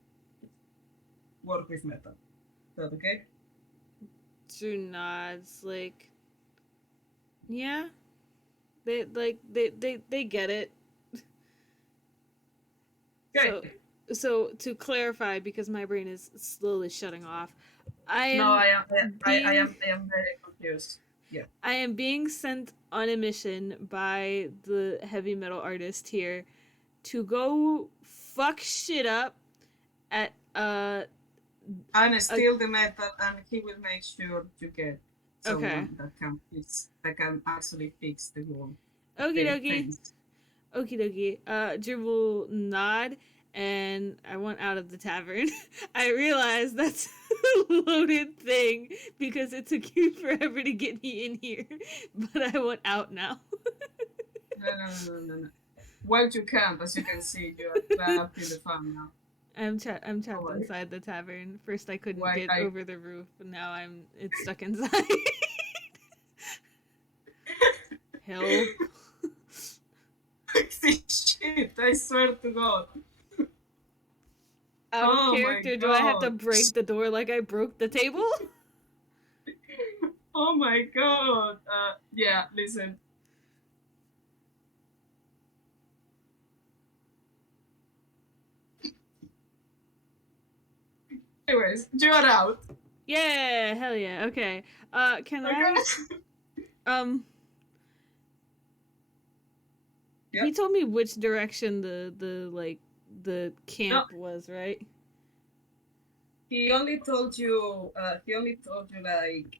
work with metal. Is that okay? Drew nods like, yeah. They get it. So Great. so to clarify, because my brain is slowly shutting off, I No, am being I am very confused. Yeah. I am being sent on a mission by the heavy metal artist here to go fuck shit up at And a steal the metal, and he will make sure you get okay. someone that can actually fix Okie the dokie. things. Okie dokie. Drew will nod and I went out of the tavern. I realized that's a loaded thing because it took you forever to get me in here. But I went out now. No. Well, you can't, as you can see, you are trapped in the farm now. I'm Oh trapped my! inside the tavern. First I couldn't Why get I over the roof, but now it's stuck inside. Help. shit! I swear to God! Out of Oh my character, do I have to God! break the door like I broke the table? Oh my God! Yeah. Listen. Anyways, you are out. Yeah, hell yeah. Okay. Can I Okay. um Yeah. he told me which direction the No, camp was, right? he only told you. He only told you like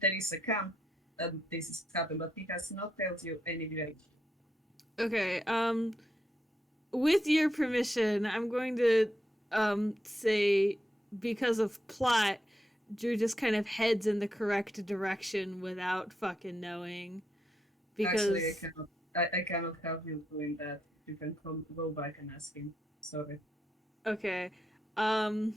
there is a camp and this is happening, but he has not told you any direction. Okay. With your permission, I'm going to say because of plot, Drew just kind of heads in the correct direction without fucking knowing Actually, because I cannot have you doing that. You can go back and ask him. Sorry. okay. Um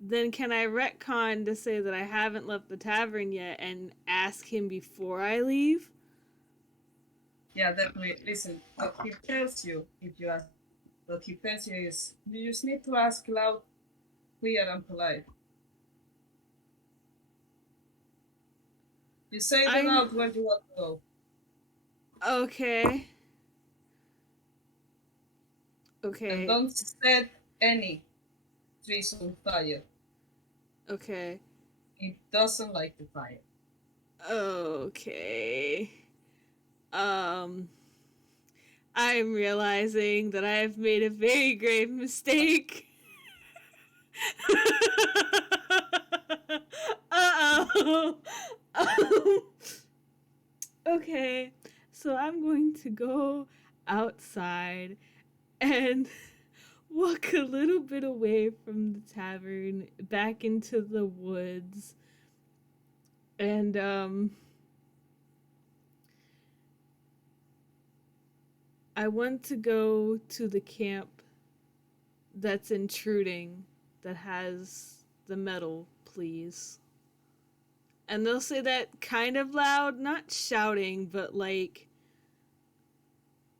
then can I retcon to say that I haven't left the tavern yet and ask him before I leave? Yeah, definitely. Listen, what he tells you, if you ask, what he tells you is, you just need to ask loud, clear, and polite. You say it I'm out where you want to go, okay. and Okay. don't set any trees on fire. Okay. It doesn't like the fire. Okay. Um, I'm realizing that I have made a very grave mistake. Uh-oh. Um, okay. So I'm going to go outside and walk a little bit away from the tavern back into the woods. And I want to go to the camp that's intruding that has the metal, please. And they'll say that kind of loud, not shouting, but like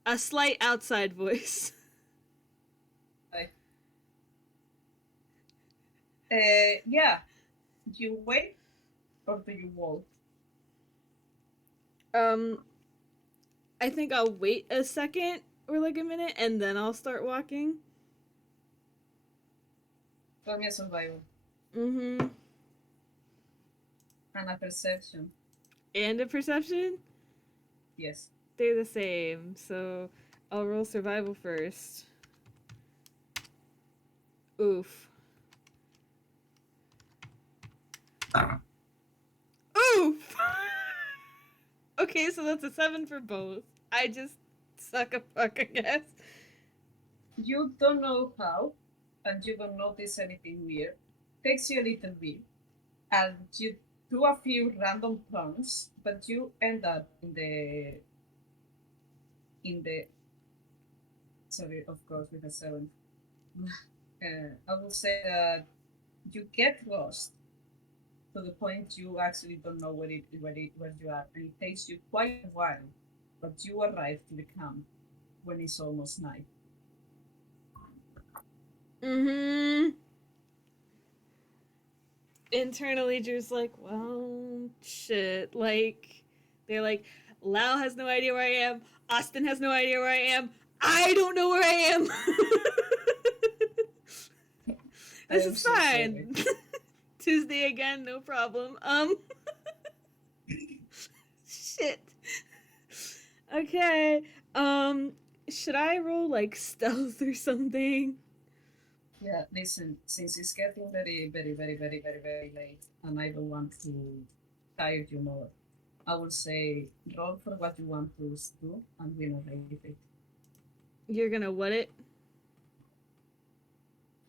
a slight outside voice. Like, yeah, you wait or do you walk? um, I think I'll wait a second or like a minute and then I'll start walking. Tell me a survival Mm-hmm. and a perception. And a perception? Yes. They're the same, so I'll roll survival first. Oof. Oof! Okay, so that's a 7 for both. I just suck a fuck, I guess. You don't know how, and you don't notice anything weird. Takes you a little bit, and you do a few random turns, but you end up in the sorry, of course, with a 7. I will say that you get lost to the point you actually don't know where you are, and it takes you quite a while, but you arrive to the camp when it's almost night. Mm-hmm. Internally, Drew's like, well, shit. Like, they're like, Lau has no idea where I am. Austin has no idea where I am. I don't know where I am. I This am is so sorry. fine. Tuesday again, no problem. Shit. Okay. Um, should I roll like stealth or something? Yeah, listen, since it's getting very, very, very, very, very, very late, and I don't want to tire you more, I will say roll for what you want to do, and we narrate it. You're gonna what it?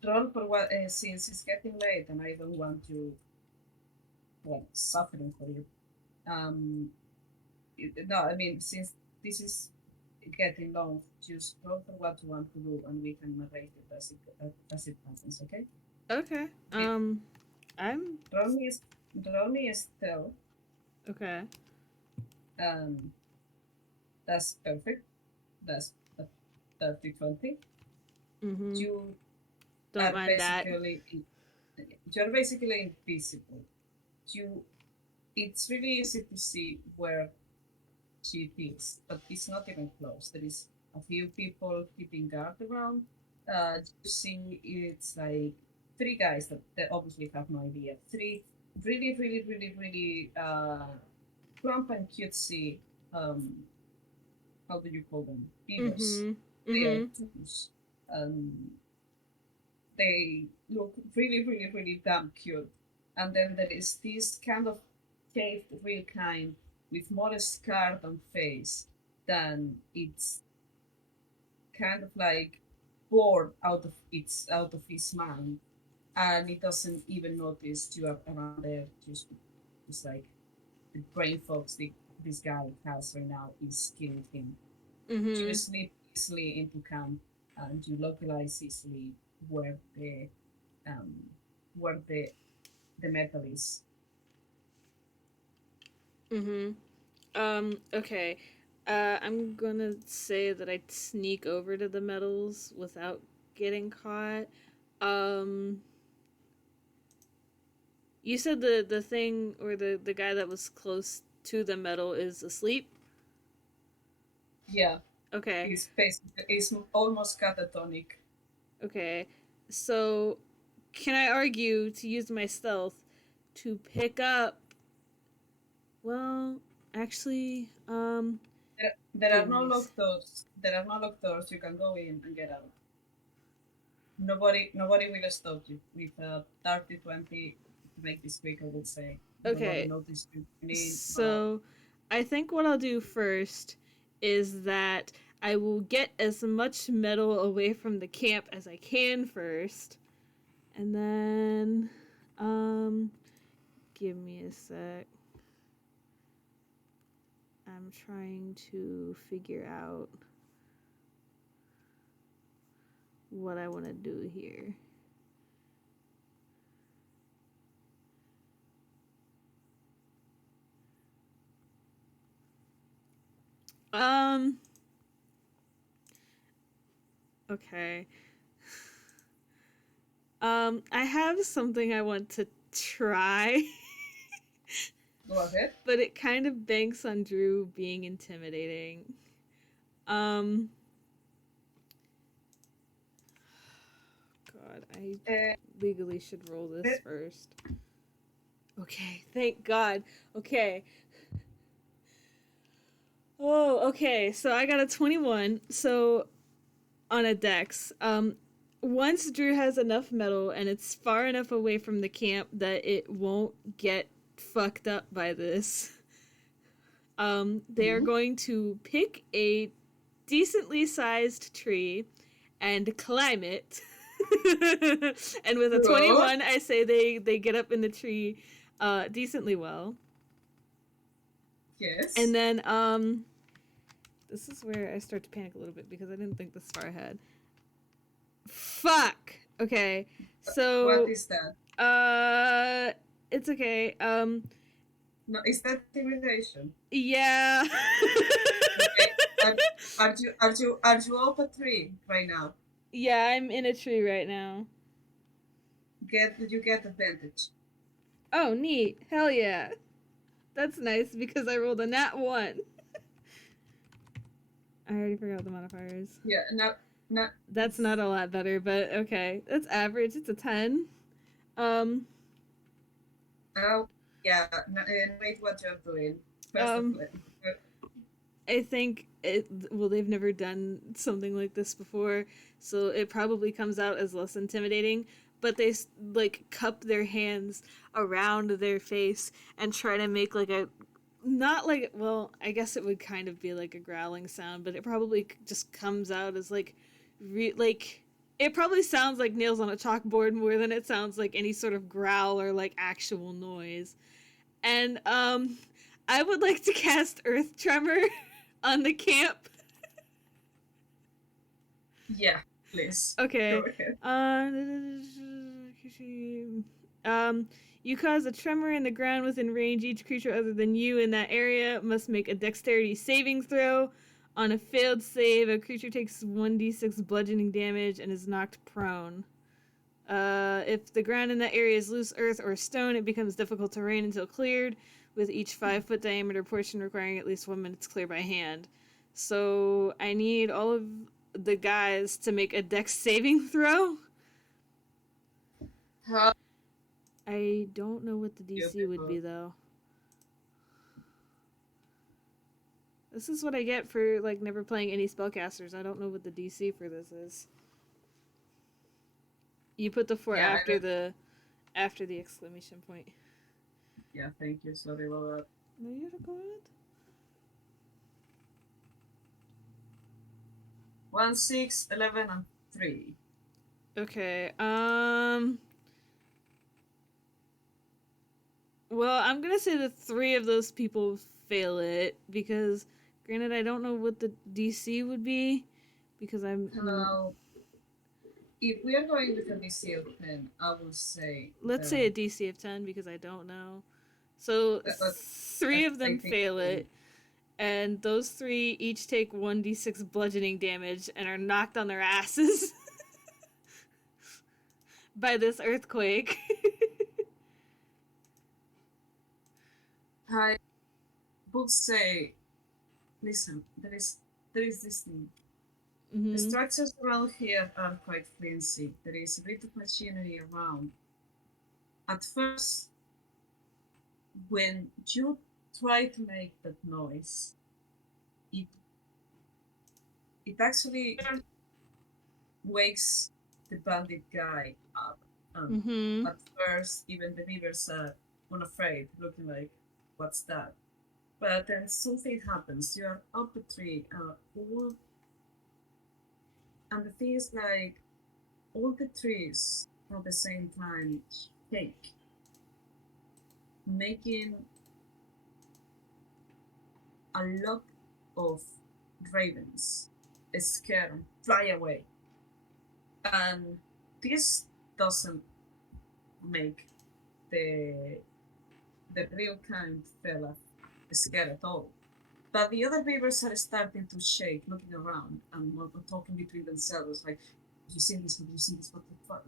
Roll for what, since it's getting late, and I don't want you, well, suffering for you. Um, no, I mean, since this is getting long, just roll for what you want to do, and we can narrate it as it happens. Okay? Okay. Okay. I'm Roll me, roll me a stealth. okay. Um, that's perfect. That's a 30-20. Mm-hmm. You Don't are mind that. basically you're basically invisible. You it's really easy to see where she is, but it's not even close. There is a few people keeping guard around. You see, it's like three guys that obviously have no idea. Three really, really, really, really plump and cutesy. Um, how do you call them? Beavers. Mm-hmm. They are Mm-hmm. twos. Um, they look really, really, really damn cute. And then there is this kind of caved real kind with more scar on face than it's kind of like bored out of his mind, and it doesn't even notice you are around there. Just like the brain fogs this guy has right now is killing him. You Mm-hmm. slip easily into camp, and you localize easily where the um, where the metal is. Mm-hmm. Okay. I'm gonna say that I sneak over to the metals without getting caught. Um, you said the thing or the guy that was close to the metal is asleep. Yeah, Okay, he's almost catatonic. okay. So, can I argue to use my stealth to pick up? Well, actually, There are give no me. locked doors. There are no locked doors. You can go in and get out. Nobody will stop you with a 30-20 to make this quick. I would say nobody Okay, notice you. You need to go out. so I think what I'll do first is that I will get as much metal away from the camp as I can first, and then, give me a sec. I'm trying to figure out what I want to do here. Um, okay. I have something I want to try, Go ahead. but it kind of banks on Drew being intimidating. Um, God, I Uh, legally should roll this uh, first. Okay, thank God. Okay. Oh, okay. So I got a 21. So on a dex. Once Drew has enough metal and it's far enough away from the camp that it won't get fucked up by this, they are mhm. going to pick a decently sized tree and climb it. And with a Good. 21, I say they get up in the tree decently well. And Yes. then this is where I start to panic a little bit because I didn't think this far ahead. Fuck. Okay. What So is that? it's okay. No, is that intimidation? Yeah. Okay. Are you up a tree right now? Yeah, I'm in a tree right now. You get advantage. Oh, neat. Hell yeah. That's nice because I rolled a nat 1. I already forgot the modifiers. Yeah. Now That's not a lot better, but okay. That's average. It's a 10. Um now yeah. Wait, what you're doing. First of um all, I think it well they've never done something like this before, so it probably comes out as less intimidating, but they like cup their hands around their face and try to make like a not like well, I guess it would kind of be like a growling sound, but it probably just comes out as like like it probably sounds like nails on a chalkboard more than it sounds like any sort of growl or like actual noise. And I would like to cast Earth Tremor on the camp. yeah. Please go Okay. ahead. You cause a tremor in the ground within range. Each creature other than you in that area must make a dexterity saving throw. On a failed save, a creature takes 1d6 bludgeoning damage and is knocked prone. If the ground in that area is loose earth or stone, it becomes difficult terrain until cleared, with each 5-foot diameter portion requiring at least 1 minute to clear by hand. So I need all of the guys to make a dex saving throw. How I don't know what the DC would be beautiful. though. This is what I get for like never playing any spellcasters. I don't know what the DC for this is. You put the 4 Yeah. after the exclamation point. Yeah. Thank you. Sorry about that. No, you're good. 1, 6, 11, and 3. Okay. Well, I'm gonna say that 3 of those people fail it because, granted, I don't know what the DC would be because I'm. Now, if we are going with a DC of 10, I will say Let's say that a DC of 10 because I don't know. So that, that, 3 of I them think fail it, and those 3 each take 1d6 bludgeoning damage and are knocked on their asses by this earthquake. I would say, listen, there is this thing. The structures around here are quite flimsy. There is a bit of machinery around. At first, when you try to make that noise, it actually wakes the bandit guy up. At first, even the beavers are unafraid, looking like, what's that? But then something happens. You're up the tree, and the thing is like, all the trees at the same time shake, making a lot of ravens scared and fly away. And this doesn't make the real kind fella scared at all. But the other beavers are starting to shake, looking around and talking between themselves, like, you see this, what the fuck?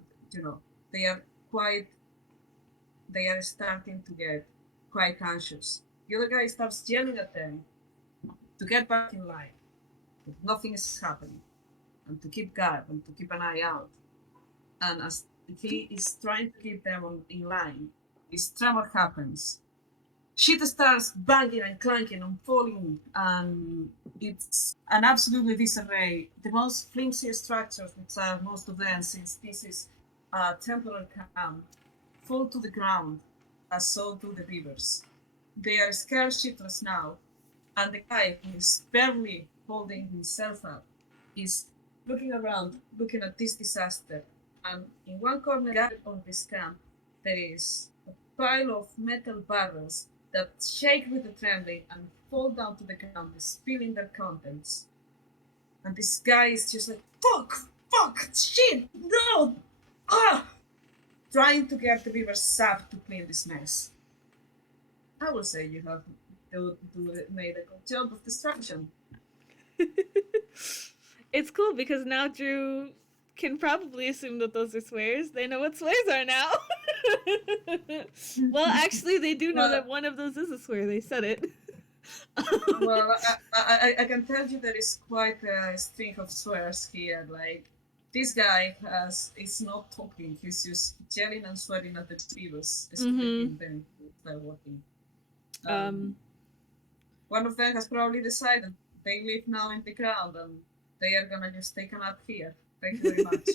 They are starting to get quite anxious. The other guy starts yelling at them to get back in line, that nothing is happening, and to keep guard and to keep an eye out. And as he is trying to keep them in line, this tremor happens. Shit starts banging and clanking and falling, and it's an absolutely disarray. The most flimsy structures, which are most of them, since this is a temporary camp, fall to the ground, as so do the beavers. They are scared shitless now, and the guy who is barely holding himself up is looking around, looking at this disaster. And in one corner of this camp, there is a pile of metal barrels that shake with the trembling and fall down to the ground, spilling their contents. And this guy is just like, fuck, shit, no, trying to get the beaver sap to clean this mess. I will say you have made a good job of destruction. It's cool because now Drew can probably assume that those are swears. They know what swears are now. Well, actually, they do know that one of those is a swear. They said it. Well, I can tell you there is quite a string of swears here. Like, this guy is not talking. He's just yelling and swearing at the beavers, expecting them to start working. One of them has probably decided they live now in the ground and they are gonna just take a nap here. Thank you very much.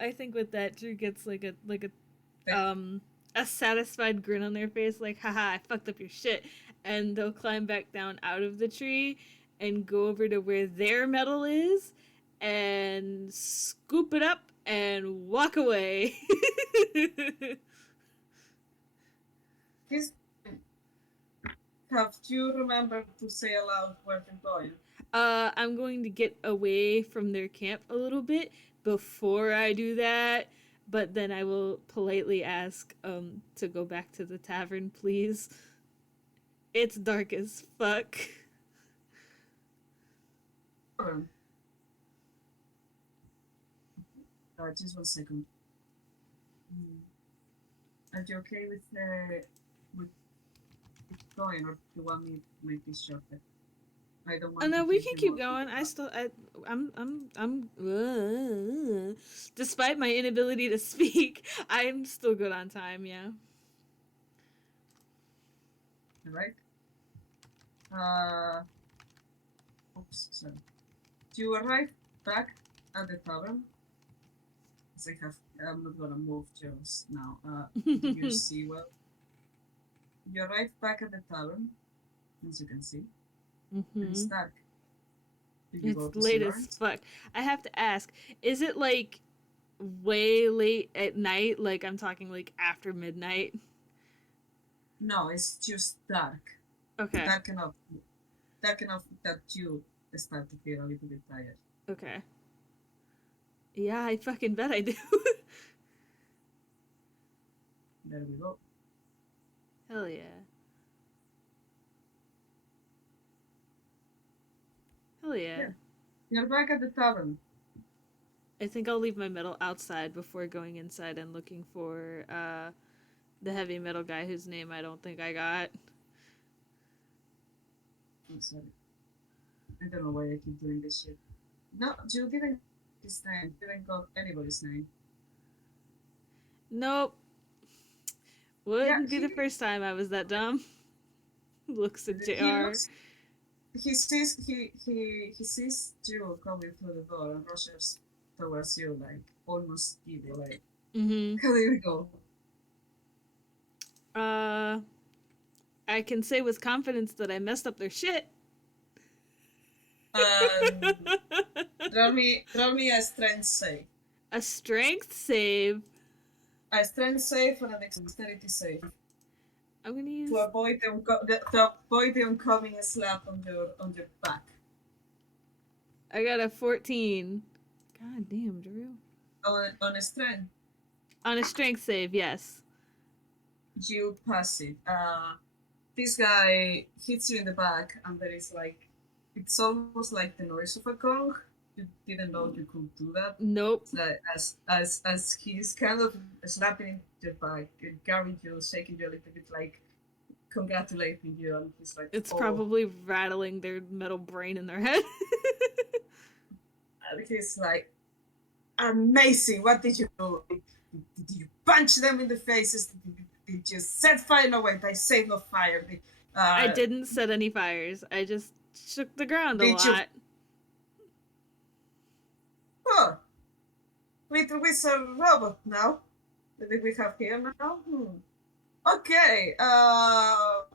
I think with that, Drew gets like a satisfied grin on their face, like, haha, I fucked up your shit. And they'll climb back down out of the tree and go over to where their metal is and scoop it up and walk away. Have you remembered to say aloud where you're going? I'm going to get away from their camp a little bit before I do that, but then I will politely ask to go back to the tavern, please. It's dark as fuck. Just 1 second. Are you okay with going, or do you want me to make this shorter? I don't want. Oh no, we can keep going. Despite my inability to speak, I'm still good on time. Yeah. All right. Oops. Sorry. You arrive back at the tavern. I'm not gonna move Jones now. You see well. You arrive back at the tavern, as you can see. And it's dark. It's late as fuck. I have to ask, is it like way late at night? Like I'm talking like after midnight? No, it's just dark. Okay. Dark enough that you start to feel a little bit tired. Okay. Yeah, I fucking bet I do. There we go. Hell yeah. Hell yeah. Yeah. You're back at the tavern. I think I'll leave my metal outside before going inside and looking for the heavy metal guy whose name I don't think I got. I'm sorry. I don't know why I keep doing this shit. No, you didn't his name. Didn't got anybody's name. Nope. Yeah, Wouldn't be the first time I was that dumb. Looks at he JR. looks he sees you coming through the door and rushes towards you like almost giddy, like Mm-hmm. how do you go? I can say with confidence that I messed up their shit. Roll me a strength save. A strength save. A strength save and a dexterity save. I'm gonna use To avoid the oncoming slap on your back. I got a 14. God damn, Drew. On a strength, On a strength save, yes. you pass it. This guy hits you in the back, and there is like it's almost like the noise of a gong. You didn't know you could do that. Nope. It's like as he's kind of slapping your back, carrying you, shaking you a little bit, like congratulating you, and he's like, It's "Oh," probably rattling their metal brain in their head. and he's like, "Amazing! What did you do? Did you punch them in the faces? Did you set fire? No, wait, I said no fire. I didn't set any fires. I just shook the ground a Did you? lot. Oh, little wizard robot now. That we have here now. Okay. That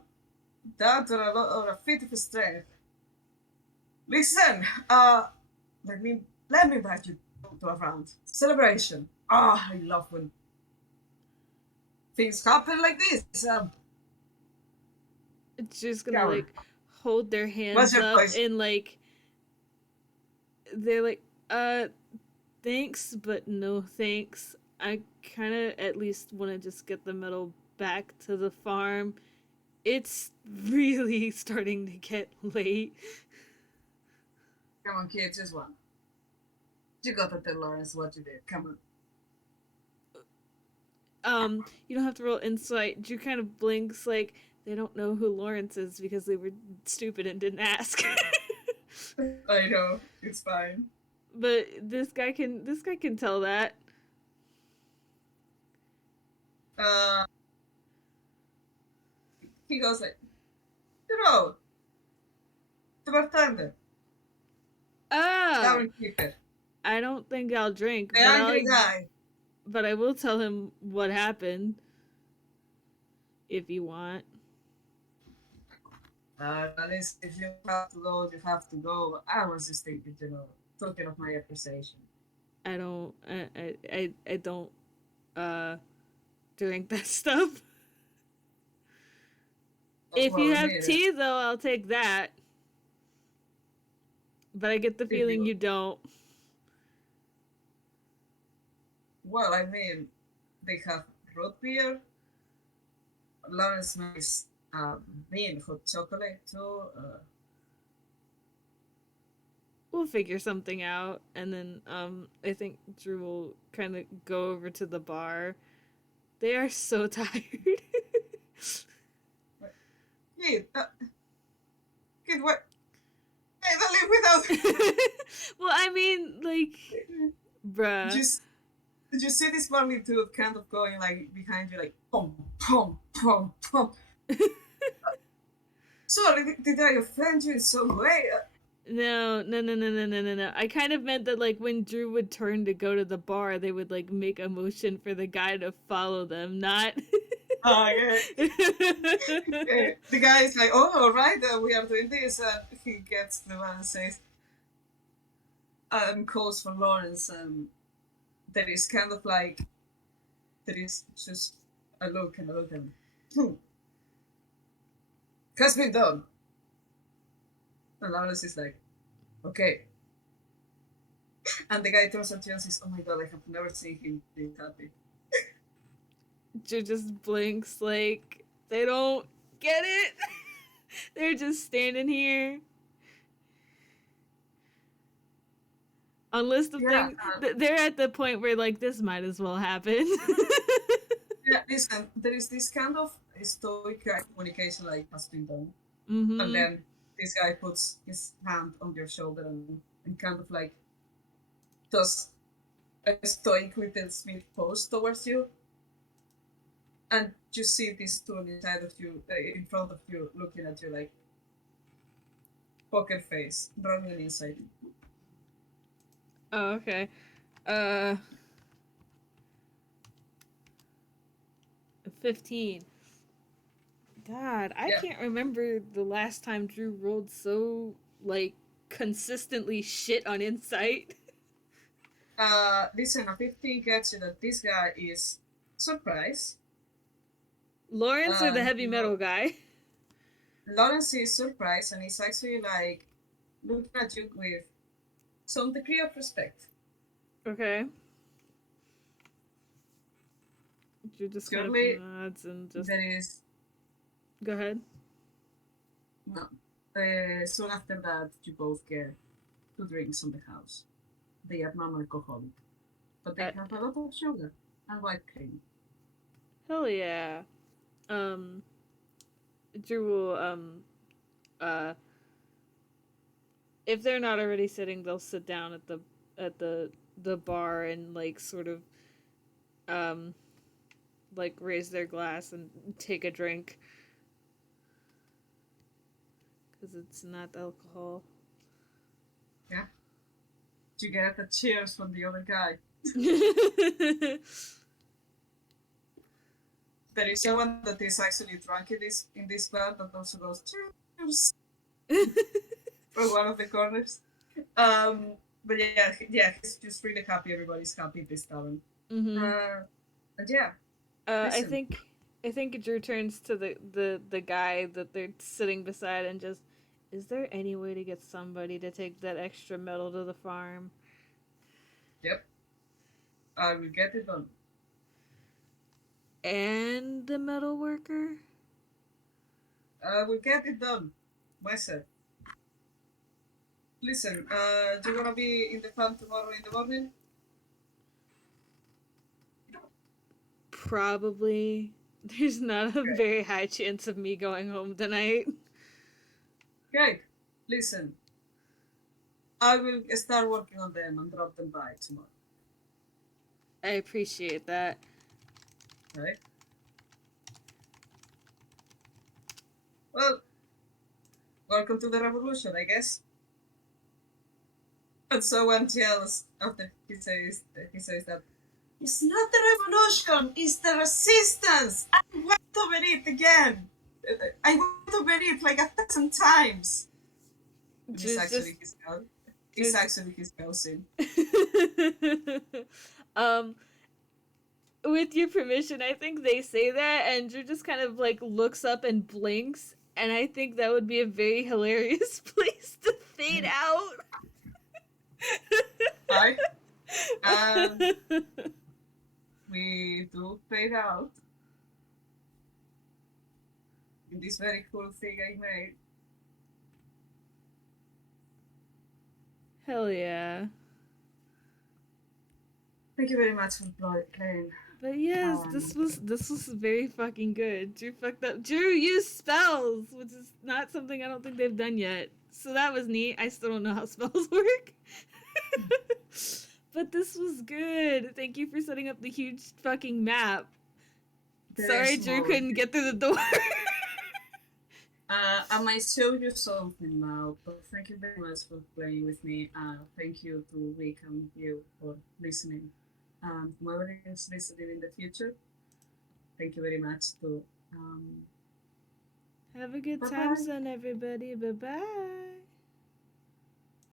or a feat of strength. Listen. Let me invite you to a round celebration. Ah, I love when things happen like this. It's just gonna Garen, like hold their what's hands your up voice? and like they're like, thanks, but no thanks. I kind of at least want to just get the metal back to the farm. It's really starting to get late. Come on, kids, just one. You gotta tell Laurence what you did. Come on. You don't have to roll insight. Drew kind of blinks like they don't know who Laurence is because they were stupid and didn't ask. I know, it's fine. But this guy can tell that. He goes like, the bartender, Oh, tavern keeper, I don't think I'll drink, the angry guy. but I will tell him what happened if you want. At least if you have to go, you have to go. But I was just thinking, talking of my appreciation. I don't I don't drink that stuff. If you have tea though, I'll take that. But I get the feeling you don't. Well, I mean, they have root beer. Laurence makes bean hot chocolate too. We'll figure something out, and then I think Drew will kind of go over to the bar. They are so tired. Kid, what? Hey, don't live without. Well, I mean, like, bruh. Did you see this magnitude kind of going like behind you, like pom pom pom pom? Sorry, did I offend you in some way? No. I kind of meant that, like, when Drew would turn to go to the bar, they would, like, make a motion for the guy to follow them, not... Oh, yeah. Yeah. The guy is like, oh, all right, we are doing this, and he gets the man and says, calls for Laurence, and there is kind of like, there is just a look and a look, and, has been done. And Laurence is like, okay. And the guy turns to you and says, oh my god, I have never seen him this happy. Drew just blinks like they don't get it. They're just standing here. On list of Yeah, things, they're at the point where like this might as well happen. yeah. Listen, there is this kind of stoic communication like has been done, and Mm-hmm. then this guy puts his hand on your shoulder and kind of like does a stoic little smith pose towards you, and you see this tool inside of you, in front of you, looking at you like poker face, rolling inside. Oh, okay. Uh, 15. God, I Yeah. can't remember the last time Drew rolled so like consistently shit on insight. Listen, a 15 gets you that this guy is surprised. Laurence or the heavy Lo- metal guy? Laurence is surprised and he's actually like looking at you with some degree of respect. Okay. Drew just kind of Surely nods and just there is go ahead. no. Soon after that, you both get 2 drinks on the house. They are non-alcoholic, but they Uh, have a lot of sugar and white cream. Hell yeah. Um, Drew will uh if they're not already sitting, they'll sit down at the bar and like sort of um like raise their glass and take a drink because it's not alcohol. Yeah, you get a cheers from the other guy. There is someone that is actually drunk in this bar that also goes cheers from one of the corners. But yeah, he's just really happy. Everybody's happy this time. Mm-hmm. And yeah, Uh, I listen. think I think Drew turns to the guy that they're sitting beside and just, is there any way to get somebody to take that extra metal to the farm? Yep, I will get it done. And the metal worker? I will get it done myself. Listen, you're gonna be in the farm tomorrow in the morning. Probably. There's not a Okay. very high chance of me going home tonight. Okay. Listen, I will start working on them and drop them by tomorrow. I appreciate that. Right? Well, welcome to the revolution, I guess. And someone yells after he says that it's not the revolution, it's the resistance. I went over it again. I went over it like 1,000 times. And it's Drew's actually just his cousin. It's Drew's actually his cousin. um with your permission, I think they say that and Drew just kind of like looks up and blinks, and I think that would be a very hilarious place to fade out. Right? And we do fade out in this very cool thing I made. Hell yeah. Thank you very much for playing. But yes, Um, this was very fucking good. Drew fucked up. Drew used spells, which is not something I don't think they've done yet. So that was neat. I still don't know how spells work. But this was good. Thank you for setting up the huge fucking map. Sorry, there's Drew more. couldn't get through the door. I might show you something now, but thank you very much for playing with me. Thank you to Rick and you for listening. Whoever is listening in the future, thank you very much to. Have a good time, Bye-bye. son, everybody. Bye bye.